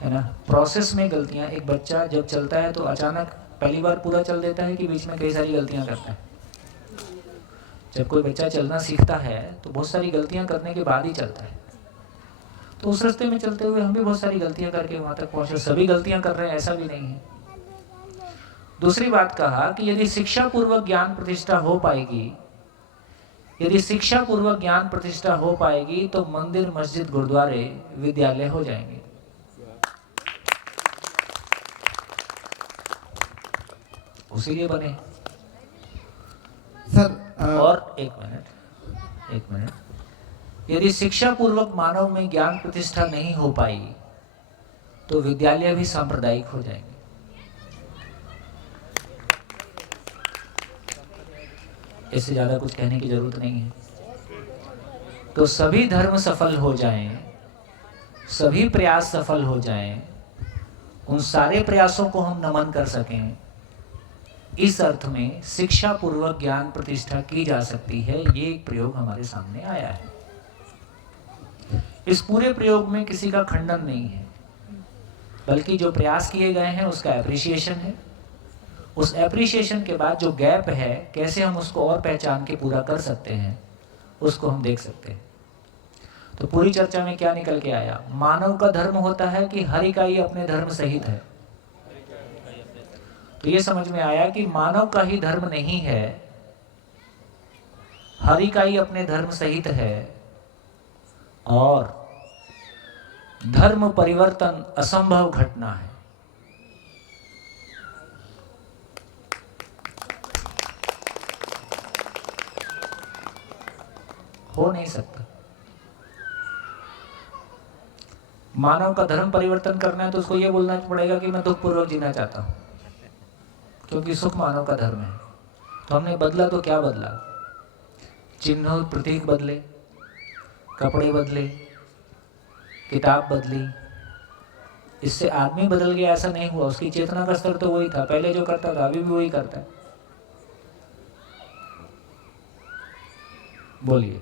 है ना, प्रोसेस में गलतियाँ, एक बच्चा जब चलता है तो अचानक पहली बार पूरा चल देता है कि बीच में कई सारी गलतियाँ करता है। जब कोई बच्चा चलना सीखता है तो बहुत सारी गलतियाँ करने के बाद ही चलता है। तो उस रास्ते में चलते हुए हम भी बहुत सारी गलतियाँ करके वहाँ तक पहुँचे। सभी गलतियाँ कर रहे हैं ऐसा भी नहीं है। दूसरी बात कहा कि यदि शिक्षा पूर्वक ज्ञान प्रतिष्ठा हो पाएगी, यदि शिक्षा पूर्वक ज्ञान प्रतिष्ठा हो पाएगी तो मंदिर, मस्जिद, गुरुद्वारे विद्यालय हो जाएंगे। उसी लिए बने सर। और एक मिनट, यदि शिक्षा पूर्वक मानव में ज्ञान प्रतिष्ठा नहीं हो पाई तो विद्यालय भी सांप्रदायिक हो जाएंगे। इससे ज्यादा कुछ कहने की जरूरत नहीं है। तो सभी धर्म सफल हो जाएं, सभी प्रयास सफल हो जाएं, उन सारे प्रयासों को हम नमन कर सकें, इस अर्थ में शिक्षा पूर्वक ज्ञान प्रतिष्ठा की जा सकती है। ये एक प्रयोग हमारे सामने आया है। इस पूरे प्रयोग में किसी का खंडन नहीं है, बल्कि जो प्रयास किए गए हैं उसका एप्रिसिएशन है। उस एप्रिसिएशन के बाद जो गैप है, कैसे हम उसको और पहचान के पूरा कर सकते हैं, उसको हम देख सकते हैं। तो पूरी चर्चा में क्या निकल के आया? मानव का धर्म होता है कि हर इकाई अपने धर्म सहित है। तो ये समझ में आया कि मानव का ही धर्म नहीं है, हर इकाई अपने धर्म सहित है, और धर्म परिवर्तन असंभव घटना है। हो नहीं सकता। मानव का धर्म परिवर्तन करना है तो उसको ये बोलना पड़ेगा कि मैं दुख पूर्वक जीना चाहता हूं, क्योंकि सुख मानव का धर्म है। तो हमने बदला तो क्या बदला? चिन्ह प्रतीक बदले, कपड़े बदले, किताब बदली। इससे आदमी बदल गया ऐसा नहीं हुआ, उसकी चेतना का स्तर तो वही था, पहले जो करता था अभी भी वही करता है। बोलिए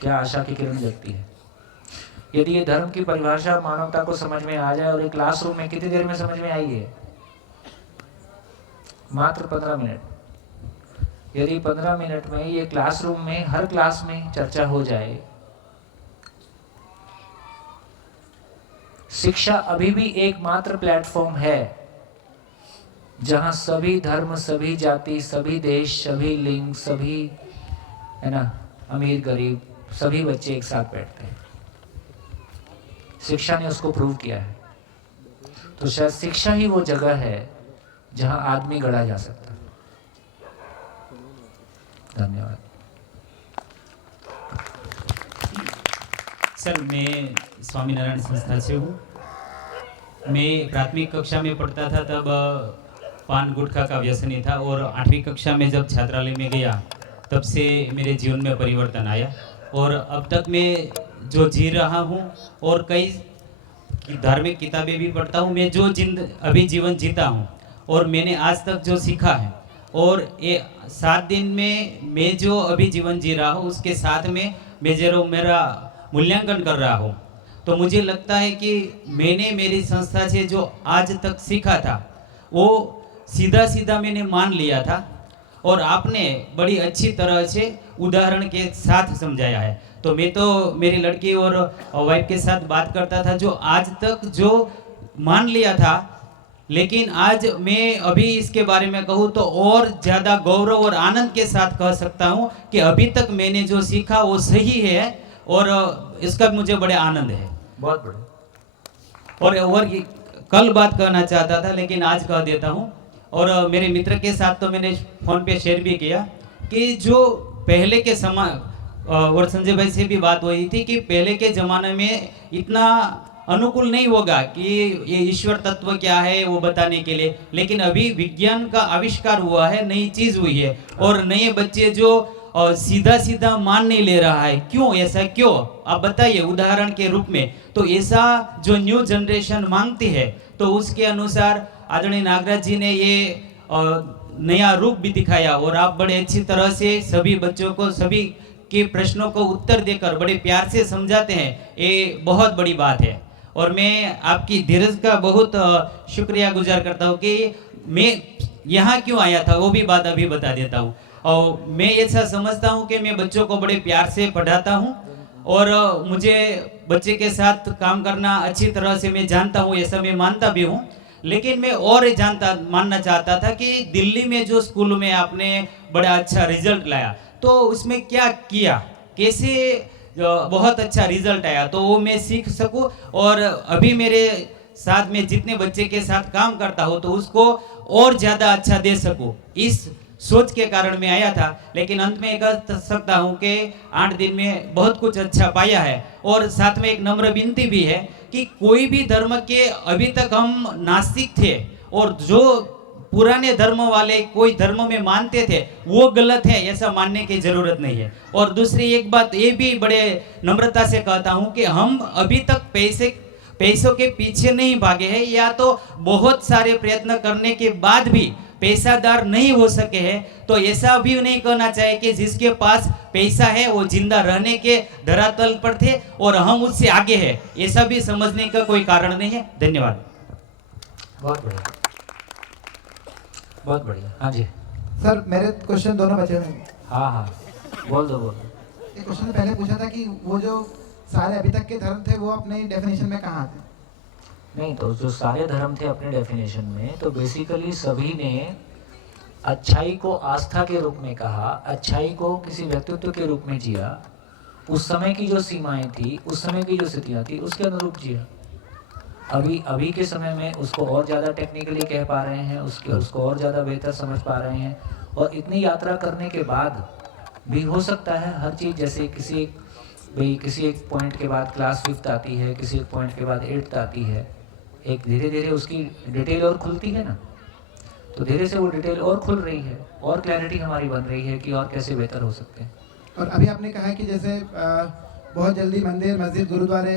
क्या आशा की किरण जगती है? यदि ये धर्म की परिभाषा मानवता को समझ में आ जाए, और एक क्लासरूम में कितनी देर में समझ में आई है? मात्र 15 मिनट। यदि 15 मिनट में ये क्लासरूम में हर क्लास में चर्चा हो जाए, शिक्षा अभी भी एकमात्र प्लेटफॉर्म है जहां सभी धर्म, सभी जाति, सभी देश, सभी लिंग, सभी, है ना, अमीर गरीब, सभी बच्चे एक साथ बैठते हैं। शिक्षा ने उसको प्रूव किया है। तो शायद शिक्षा ही वो जगह है जहां आदमी गढ़ा जा सकता है। धन्यवाद। सर, मैं स्वामीनारायण संस्था से हूँ। मैं प्राथमिक कक्षा में पढ़ता था तब पान गुटखा का व्यसनी था, और 8वीं कक्षा में जब छात्रालय में गया तब से मेरे जीवन में परिवर्तन आया, और अब तक मैं जो जी रहा हूँ और कई धार्मिक किताबें भी पढ़ता हूँ। मैं जो अभी जीवन जीता हूँ और मैंने आज तक जो सीखा है, और ये 7 दिन में मैं जो अभी जीवन जी रहा हूँ उसके साथ में मैं जरूर मेरा मूल्यांकन कर रहा हूँ, तो मुझे लगता है कि मैंने मेरी संस्था से जो आज तक सीखा था वो सीधा सीधा मैंने मान लिया था, और आपने बड़ी अच्छी तरह से उदाहरण के साथ समझाया है। तो मैं तो मेरी लड़की और वाइफ के साथ बात करता था, जो आज तक जो मान लिया था, लेकिन आज मैं अभी इसके बारे में कहूँ तो और ज़्यादा गौरव और आनंद के साथ कह सकता हूँ कि अभी तक मैंने जो सीखा वो सही है, और इसका मुझे बड़े आनंद है। बहुत बढ़िया। और कल बात करना चाहता था लेकिन आज कह देता हूँ, और मेरे मित्र के साथ तो मैंने फ़ोन पे शेयर भी किया कि जो पहले के समय, और संजय भाई से भी बात हुई थी कि पहले के ज़माने में इतना अनुकूल नहीं होगा कि ये ईश्वर तत्व क्या है वो बताने के लिए, लेकिन अभी विज्ञान का आविष्कार हुआ है, नई चीज़ हुई है, और नए बच्चे जो सीधा सीधा मान नहीं ले रहा है। क्यों ऐसा, क्यों आप बताइए उदाहरण के रूप में। तो ऐसा जो न्यू जनरेशन मांगती है, तो उसके अनुसार आदरणीय नागराज जी ने ये नया रूप भी दिखाया और आप बड़े अच्छी तरह से सभी बच्चों को सभी के प्रश्नों को उत्तर देकर बड़े प्यार से समझाते हैं, ये बहुत बड़ी बात है। और मैं आपकी धीरज का बहुत शुक्रिया गुजार करता हूँ कि मैं यहाँ क्यों आया था वो भी बात अभी बता देता हूँ। और मैं ऐसा समझता हूँ कि मैं बच्चों को बड़े प्यार से पढ़ाता हूँ और मुझे बच्चे के साथ काम करना अच्छी तरह से मैं जानता हूँ, ऐसा मैं मानता भी हूँ। लेकिन मैं और मानना चाहता था कि दिल्ली में जो स्कूल में आपने बड़ा अच्छा रिजल्ट लाया तो उसमें क्या किया, कैसे बहुत अच्छा रिजल्ट आया, तो वो मैं सीख सकूं और अभी मेरे साथ में जितने बच्चे के साथ काम करता हूं तो उसको और ज़्यादा अच्छा दे सकूं, इस सोच के कारण मैं आया था। लेकिन अंत में कह सकता हूं कि 8 दिन में बहुत कुछ अच्छा पाया है। और साथ में एक नम्र विनती भी है कि कोई भी धर्म के अभी तक हम नास्तिक थे और जो पुराने धर्म वाले कोई धर्म में मानते थे वो गलत है, ऐसा मानने की जरूरत नहीं है। और दूसरी एक बात ये भी बड़े नम्रता से कहता हूं कि हम अभी तक पैसों के पीछे नहीं भागे हैं, या तो बहुत सारे प्रयत्न करने के बाद भी पैसादार नहीं हो सके हैं, तो ऐसा भी नहीं कहना चाहिए कि जिसके पास पैसा है वो जिंदा रहने के धरातल पर थे और हम उससे आगे हैं, ऐसा भी समझने का कोई कारण नहीं है। धन्यवाद। बहुत बढ़िया, बहुत बढ़िया। हाँ जी सर, मेरे क्वेश्चन दोनों बचे हुए हैं। हाँ, बोल दो। एक क्वेश्चन पहले पूछा था कि वो जो सारे अभी तक के धर्म थे वो अपने डेफिनेशन में कहाँ आते? नहीं, तो जो सारे धर्म थे अपने डेफिनेशन में, तो बेसिकली सभी ने अच्छाई को आस्था के रूप में कहा, अच्छाई को किसी व्यक्तित्व के रूप में जिया, उस समय की जो सीमाएं थी, उस समय की जो स्थितियां थी उसके अनुरूप जिया। अभी के समय में उसको और ज़्यादा टेक्निकली कह पा रहे हैं, उसको और ज़्यादा बेहतर समझ पा रहे हैं। और इतनी यात्रा करने के बाद भी हो सकता है हर चीज़, जैसे किसी एक पॉइंट के बाद क्लास 5th आती है, किसी एक पॉइंट के बाद 8th आती है, एक धीरे धीरे उसकी डिटेल और खुलती है ना, तो धीरे से वो डिटेल और खुल रही है और क्लैरिटी हमारी बन रही है कि और कैसे बेहतर हो सकते हैं। और अभी आपने कहा कि जैसे बहुत जल्दी मंदिर, मस्जिद, गुरुद्वारे,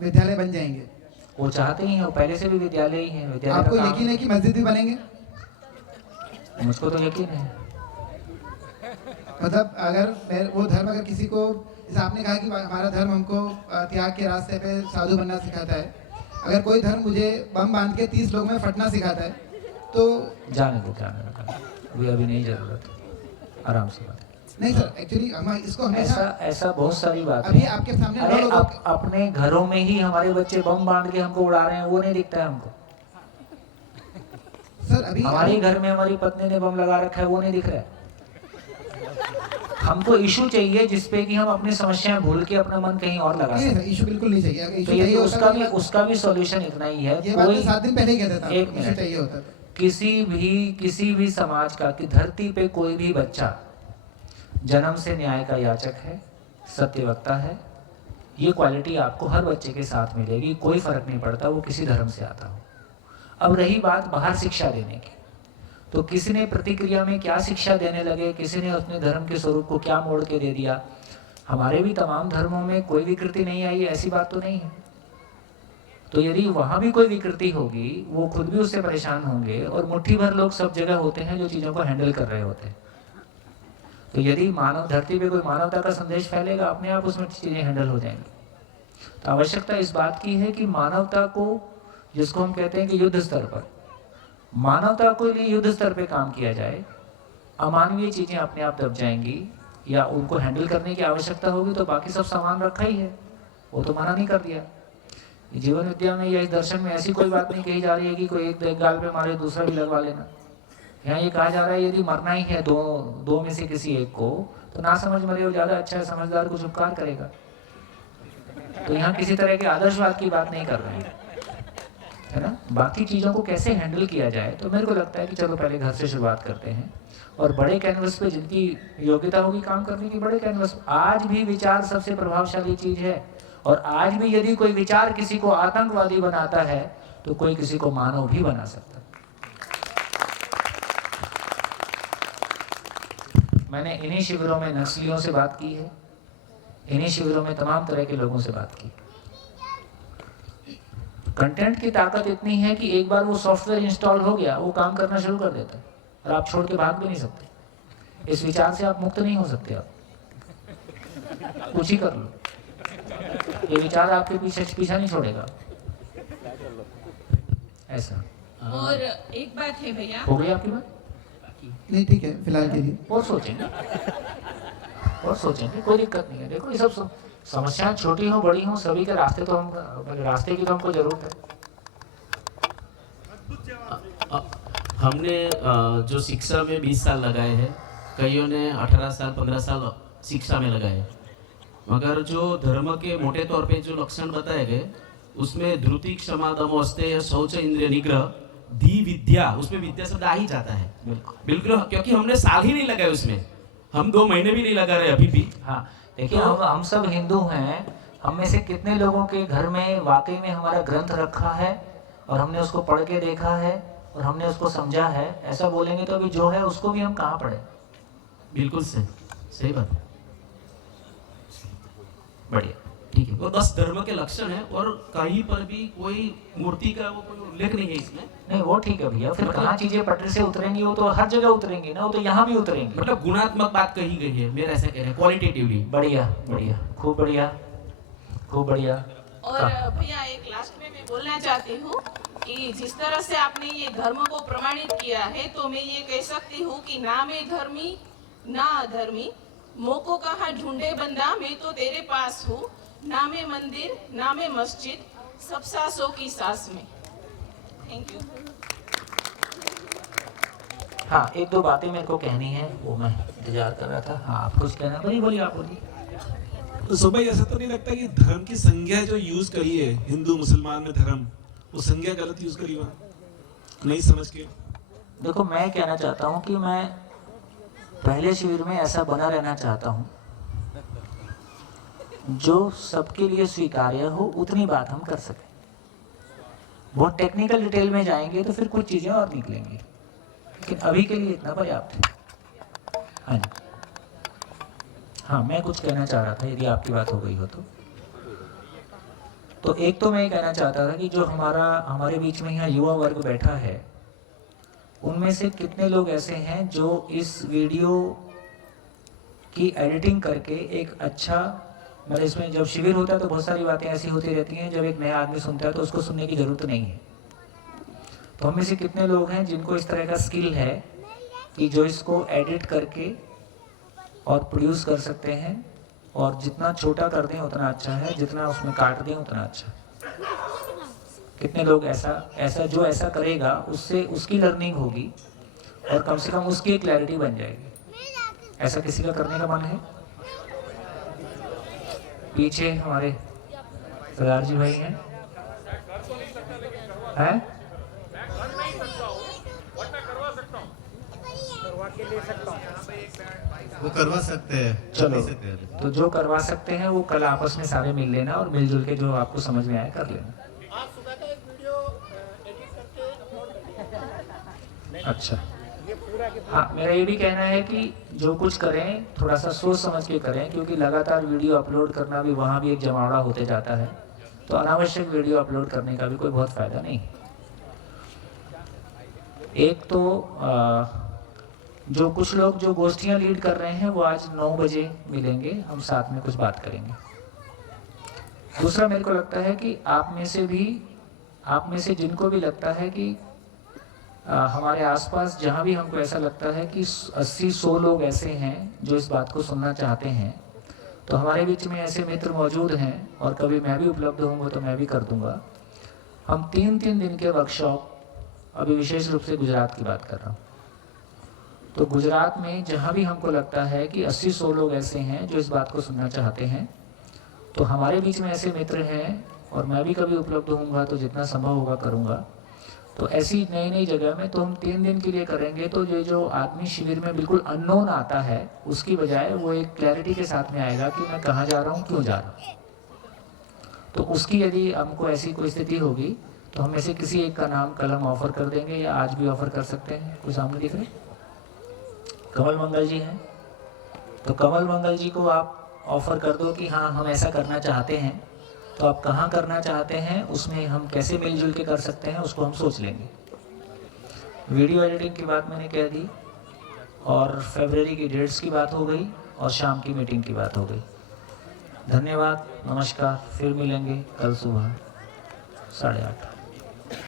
विद्यालय बन जाएंगे। वो चाहते ही हैं, वो पहले से भी विद्यालय ही हैं। विद्यालय आपको यकीन है कि मस्जिद भी बनेंगे? मुझको तो यकीन है। मतलब अगर वो धर्म अगर किसी को, जैसे आपने कहा कि हमारा धर्म हमको त्याग के रास्ते पे साधु बनना सिखाता है, अगर कोई धर्म मुझे बम बांध के 30 लोग में फटना सिखाता है तो जाने दो। अभी नहीं जरूरत, आराम से बात। नहीं सर, एक्चुअली हम इसको हमेशा ऐसा बहुत सारी बात अभी है। आपके सामने अपने घरों में ही हमारे बच्चे बम बांध के हमको उड़ा रहे हैं, वो नहीं दिखता है हमको। सर अभी हमारे घर में हमारी पत्नी ने बम लगा रखा है, वो नहीं दिख रहा है। हमको इशू चाहिए जिसपे कि हम अपनी समस्याएं भूल के अपना मन कहीं और लगा सकें। इशू बिल्कुल नहीं चाहिए। अगर तो ये उसका भी सॉल्यूशन इतना ही है। ये बात मैं 7 दिन पहले ही कहता था, एक इशू मिनट, चाहिए होता था। किसी भी समाज का, कि धरती पे कोई भी बच्चा जन्म से न्याय का याचक है, सत्यवक्ता है, ये क्वालिटी आपको हर बच्चे के साथ मिलेगी, कोई फर्क नहीं पड़ता वो किसी धर्म से आता हो। अब रही बात बाहर शिक्षा देने की, तो किसी ने प्रतिक्रिया में क्या शिक्षा देने लगे, किसी ने अपने धर्म के स्वरूप को क्या मोड़ के दे दिया। हमारे भी तमाम धर्मों में कोई विकृति नहीं आई, ऐसी बात तो नहीं है। तो यदि वहाँ भी कोई विकृति होगी, वो खुद भी उससे परेशान होंगे, और मुट्ठी भर लोग सब जगह होते हैं जो चीज़ों को हैंडल कर रहे होते हैं। तो यदि मानव धरती पे कोई मानवता का संदेश फैलेगा, अपने आप उसमें चीज़ें हैंडल हो जाएंगी। तो आवश्यकता इस बात की है कि मानवता को, जिसको हम कहते हैं कि युद्ध स्तर पर, मानवता के लिए युद्ध स्तर पे काम किया जाए। अमानवीय चीज़ें अपने आप दब जाएंगी या उनको हैंडल करने की आवश्यकता होगी, तो बाकी सब सामान रखा ही है, वो तो मना नहीं कर दिया। जीवन विद्या में या इस दर्शन में ऐसी कोई बात नहीं कही जा रही है कि कोई एक गाल पे मारे दूसरा भी लगवा लेना। यहाँ ये कहा जा रहा है यदि मरना ही है दो में से किसी एक को, तो ना समझ मरे, वो ज़्यादा अच्छा है, समझदार कुछ उपकार करेगा। तो यहाँ किसी तरह के आदर्शवाद की बात नहीं कर रहे हैं, है ना। बाकी चीज़ों को कैसे हैंडल किया जाए, तो मेरे को लगता है कि चलो पहले घर से शुरुआत करते हैं, और बड़े कैनवस पे जिनकी योग्यता होगी काम करने की, बड़े कैनवस। आज भी विचार सबसे प्रभावशाली चीज़ है, और आज भी यदि कोई विचार किसी को आतंकवादी बनाता है, तो कोई किसी को मानव भी बना सकता है। मैंने इन्हीं शिविरों में नक्सलियों से बात की है, इन्हीं शिविरों में तमाम तरह के लोगों से बात की। कंटेंट की ताकत इतनी है कि एक बार वो सॉफ्टवेयर इंस्टॉल हो गया, वो काम करना शुरू कर देता है और आप छोड़ के भाग भी नहीं सकते। इस विचार से आप मुक्त नहीं हो सकते। आप कुछ ही कर लो, ये विचार आपके पीछा नहीं छोड़ेगा। ऐसा। और एक बात है भैया, हो गई आपकी बात? नहीं ठीक है फिलहाल के लिए। और सोचेंगे कोई दिक्कत नहीं है। देखो ये सब समस्याएं छोटी हो बड़ी हो, सभी के रास्ते तो रास्ते की तो हमको जरूरत है। हमने जो शिक्षा में 20 साल लगाए हैं, कईयों ने 18 साल 15 साल शिक्षा में लगाए, मगर जो धर्म के मोटे तौर पे जो लक्षण बताए गए उसमें धृति क्षमा दम अस्तेय शौच इंद्रिय निग्रह धी विद्या, उसमें विद्या शब्द आ ही जाता है बिल्कुल, क्योंकि हमने साल ही नहीं लगाए उसमें, हम 2 महीने भी नहीं लगा रहे अभी भी। हाँ देखिए, हम सब हिंदू हैं, हम में से कितने लोगों के घर में वाकई में हमारा ग्रंथ रखा है और हमने उसको पढ़ के देखा है और हमने उसको समझा है? ऐसा बोलेंगे तो अभी जो है उसको भी हम कहाँ पढ़े? बिल्कुल सही बात है। बढ़िया, ठीक है। वो 10 धर्म के लक्षण है और कहीं पर भी कोई मूर्ति का वो कोई उल्लेख नहीं है इसमें। नहीं वो ठीक है भैया, फिर कहाँ चीजें पटरी से उतरेंगी? वो तो हर जगह उतरेंगी ना, वो तो यहाँ भी उतरेंगी। मतलब गुणात्मक बात कही गई है, मेरा ऐसा कहना है, क्वालिटेटिवली। बढ़िया बढ़िया, खूब बढ़िया खूब बढ़िया। और भैया एक लास्ट में मैं बोलना चाहती हूँ कि जिस तरह से आपने ये धर्म को प्रमाणित किया है, तो मैं ये कह सकती हूँ कि ना मैं धर्मी ना अधर्मी, मोको कहा ढूंढे बंदा, मैं तो तेरे पास हूँ, ना मैं मंदिर ना मैं मस्जिद, सब सांसों की सांस में। Thank you. हाँ, एक दो बातें मेरे को कहनी है, वो मैं इंतजार कर रहा था। हाँ, आप कुछ कहना? बोलिए आप बोलिए। तो सुबह ऐसा तो नहीं लगता कि धर्म की संज्ञा जो यूज करी है हिंदू मुसलमान में धर्म, वो संज्ञा गलत यूज करी हुआ नहीं समझ के? देखो मैं कहना चाहता हूँ कि मैं पहले शिविर में ऐसा बना रहना चाहता हूँ जो सबके लिए स्वीकार्य हो, उतनी बात हम कर सकें। बहुत टेक्निकल डिटेल में जाएंगे तो फिर कुछ चीजें और निकलेंगी, लेकिन अभी के लिए इतना पर्याप्त है। हाँ जी, हाँ मैं कुछ कहना चाह रहा था, यदि आपकी बात हो गई हो तो एक तो मैं ये कहना चाहता था कि जो हमारे बीच में यहाँ युवा वर्ग बैठा है, उनमें से कितने लोग ऐसे हैं जो इस वीडियो की एडिटिंग करके एक अच्छा, मतलब इसमें जब शिविर होता है तो बहुत सारी बातें ऐसी होती रहती हैं, जब एक नया आदमी सुनता है तो उसको सुनने की जरूरत नहीं है। तो हम में से कितने लोग हैं जिनको इस तरह का स्किल है कि जो इसको एडिट करके और प्रोड्यूस कर सकते हैं, और जितना छोटा कर दें उतना अच्छा है, जितना उसमें काट दें उतना अच्छा। कितने लोग ऐसा जो ऐसा करेगा उससे उसकी लर्निंग होगी और कम से कम उसकी एक क्लैरिटी बन जाएगी। ऐसा किसी का करने का मन है? पीछे हमारे सरदार जी भाई हैं? वो करवा सकते हैं। चलो, तो जो करवा सकते हैं वो कल आपस में सारे मिल लेना और मिलजुल के जो आपको समझ में आए कर लेना। अच्छा, हाँ मेरा ये भी कहना है कि जो कुछ करें थोड़ा सा सोच समझ के करें, क्योंकि लगातार वीडियो अपलोड करना भी वहाँ भी एक जमावड़ा होते जाता है, तो अनावश्यक वीडियो अपलोड करने का भी कोई बहुत फायदा नहीं। एक तो जो कुछ लोग जो गोष्ठियाँ लीड कर रहे हैं वो आज 9 बजे मिलेंगे, हम साथ में कुछ बात करेंगे। दूसरा मेरे को लगता है कि आप में से जिनको भी लगता है कि हमारे आसपास जहाँ भी हमको ऐसा लगता है कि 80-100 लोग ऐसे हैं जो इस बात को सुनना चाहते हैं, तो हमारे बीच में ऐसे मित्र मौजूद हैं और कभी मैं भी उपलब्ध होऊंगा तो मैं भी कर दूंगा। हम 3 दिन के वर्कशॉप, अभी विशेष रूप से गुजरात की बात कर रहा हूँ, तो गुजरात में जहाँ भी हमको लगता है कि 80-100 लोग ऐसे हैं जो इस बात को सुनना चाहते हैं, तो हमारे बीच में ऐसे मित्र हैं और मैं भी कभी उपलब्ध होऊंगा तो जितना संभव होगा करूँगा। तो ऐसी नई जगह में तो हम 3 दिन के लिए करेंगे, तो ये जो आदमी शिविर में बिल्कुल अननोन आता है उसकी बजाय वो एक क्लैरिटी के साथ में आएगा कि मैं कहाँ जा रहा हूँ, क्यों जा रहा हूँ। तो उसकी यदि हमको ऐसी कोई स्थिति होगी तो हम में से किसी एक का नाम कल हम ऑफर कर देंगे, या आज भी ऑफर कर सकते हैं। कोई सामने दिख रहे? कमल मंगल जी हैं, तो कमल मंगल जी को आप ऑफर कर दो कि हाँ हम ऐसा करना चाहते हैं, तो आप कहाँ करना चाहते हैं, उसमें हम कैसे मिलजुल के कर सकते हैं, उसको हम सोच लेंगे। वीडियो एडिटिंग की बात मैंने कह दी, और फरवरी की डेट्स की बात हो गई, और शाम की मीटिंग की बात हो गई। धन्यवाद, नमस्कार, फिर मिलेंगे कल सुबह 8:30।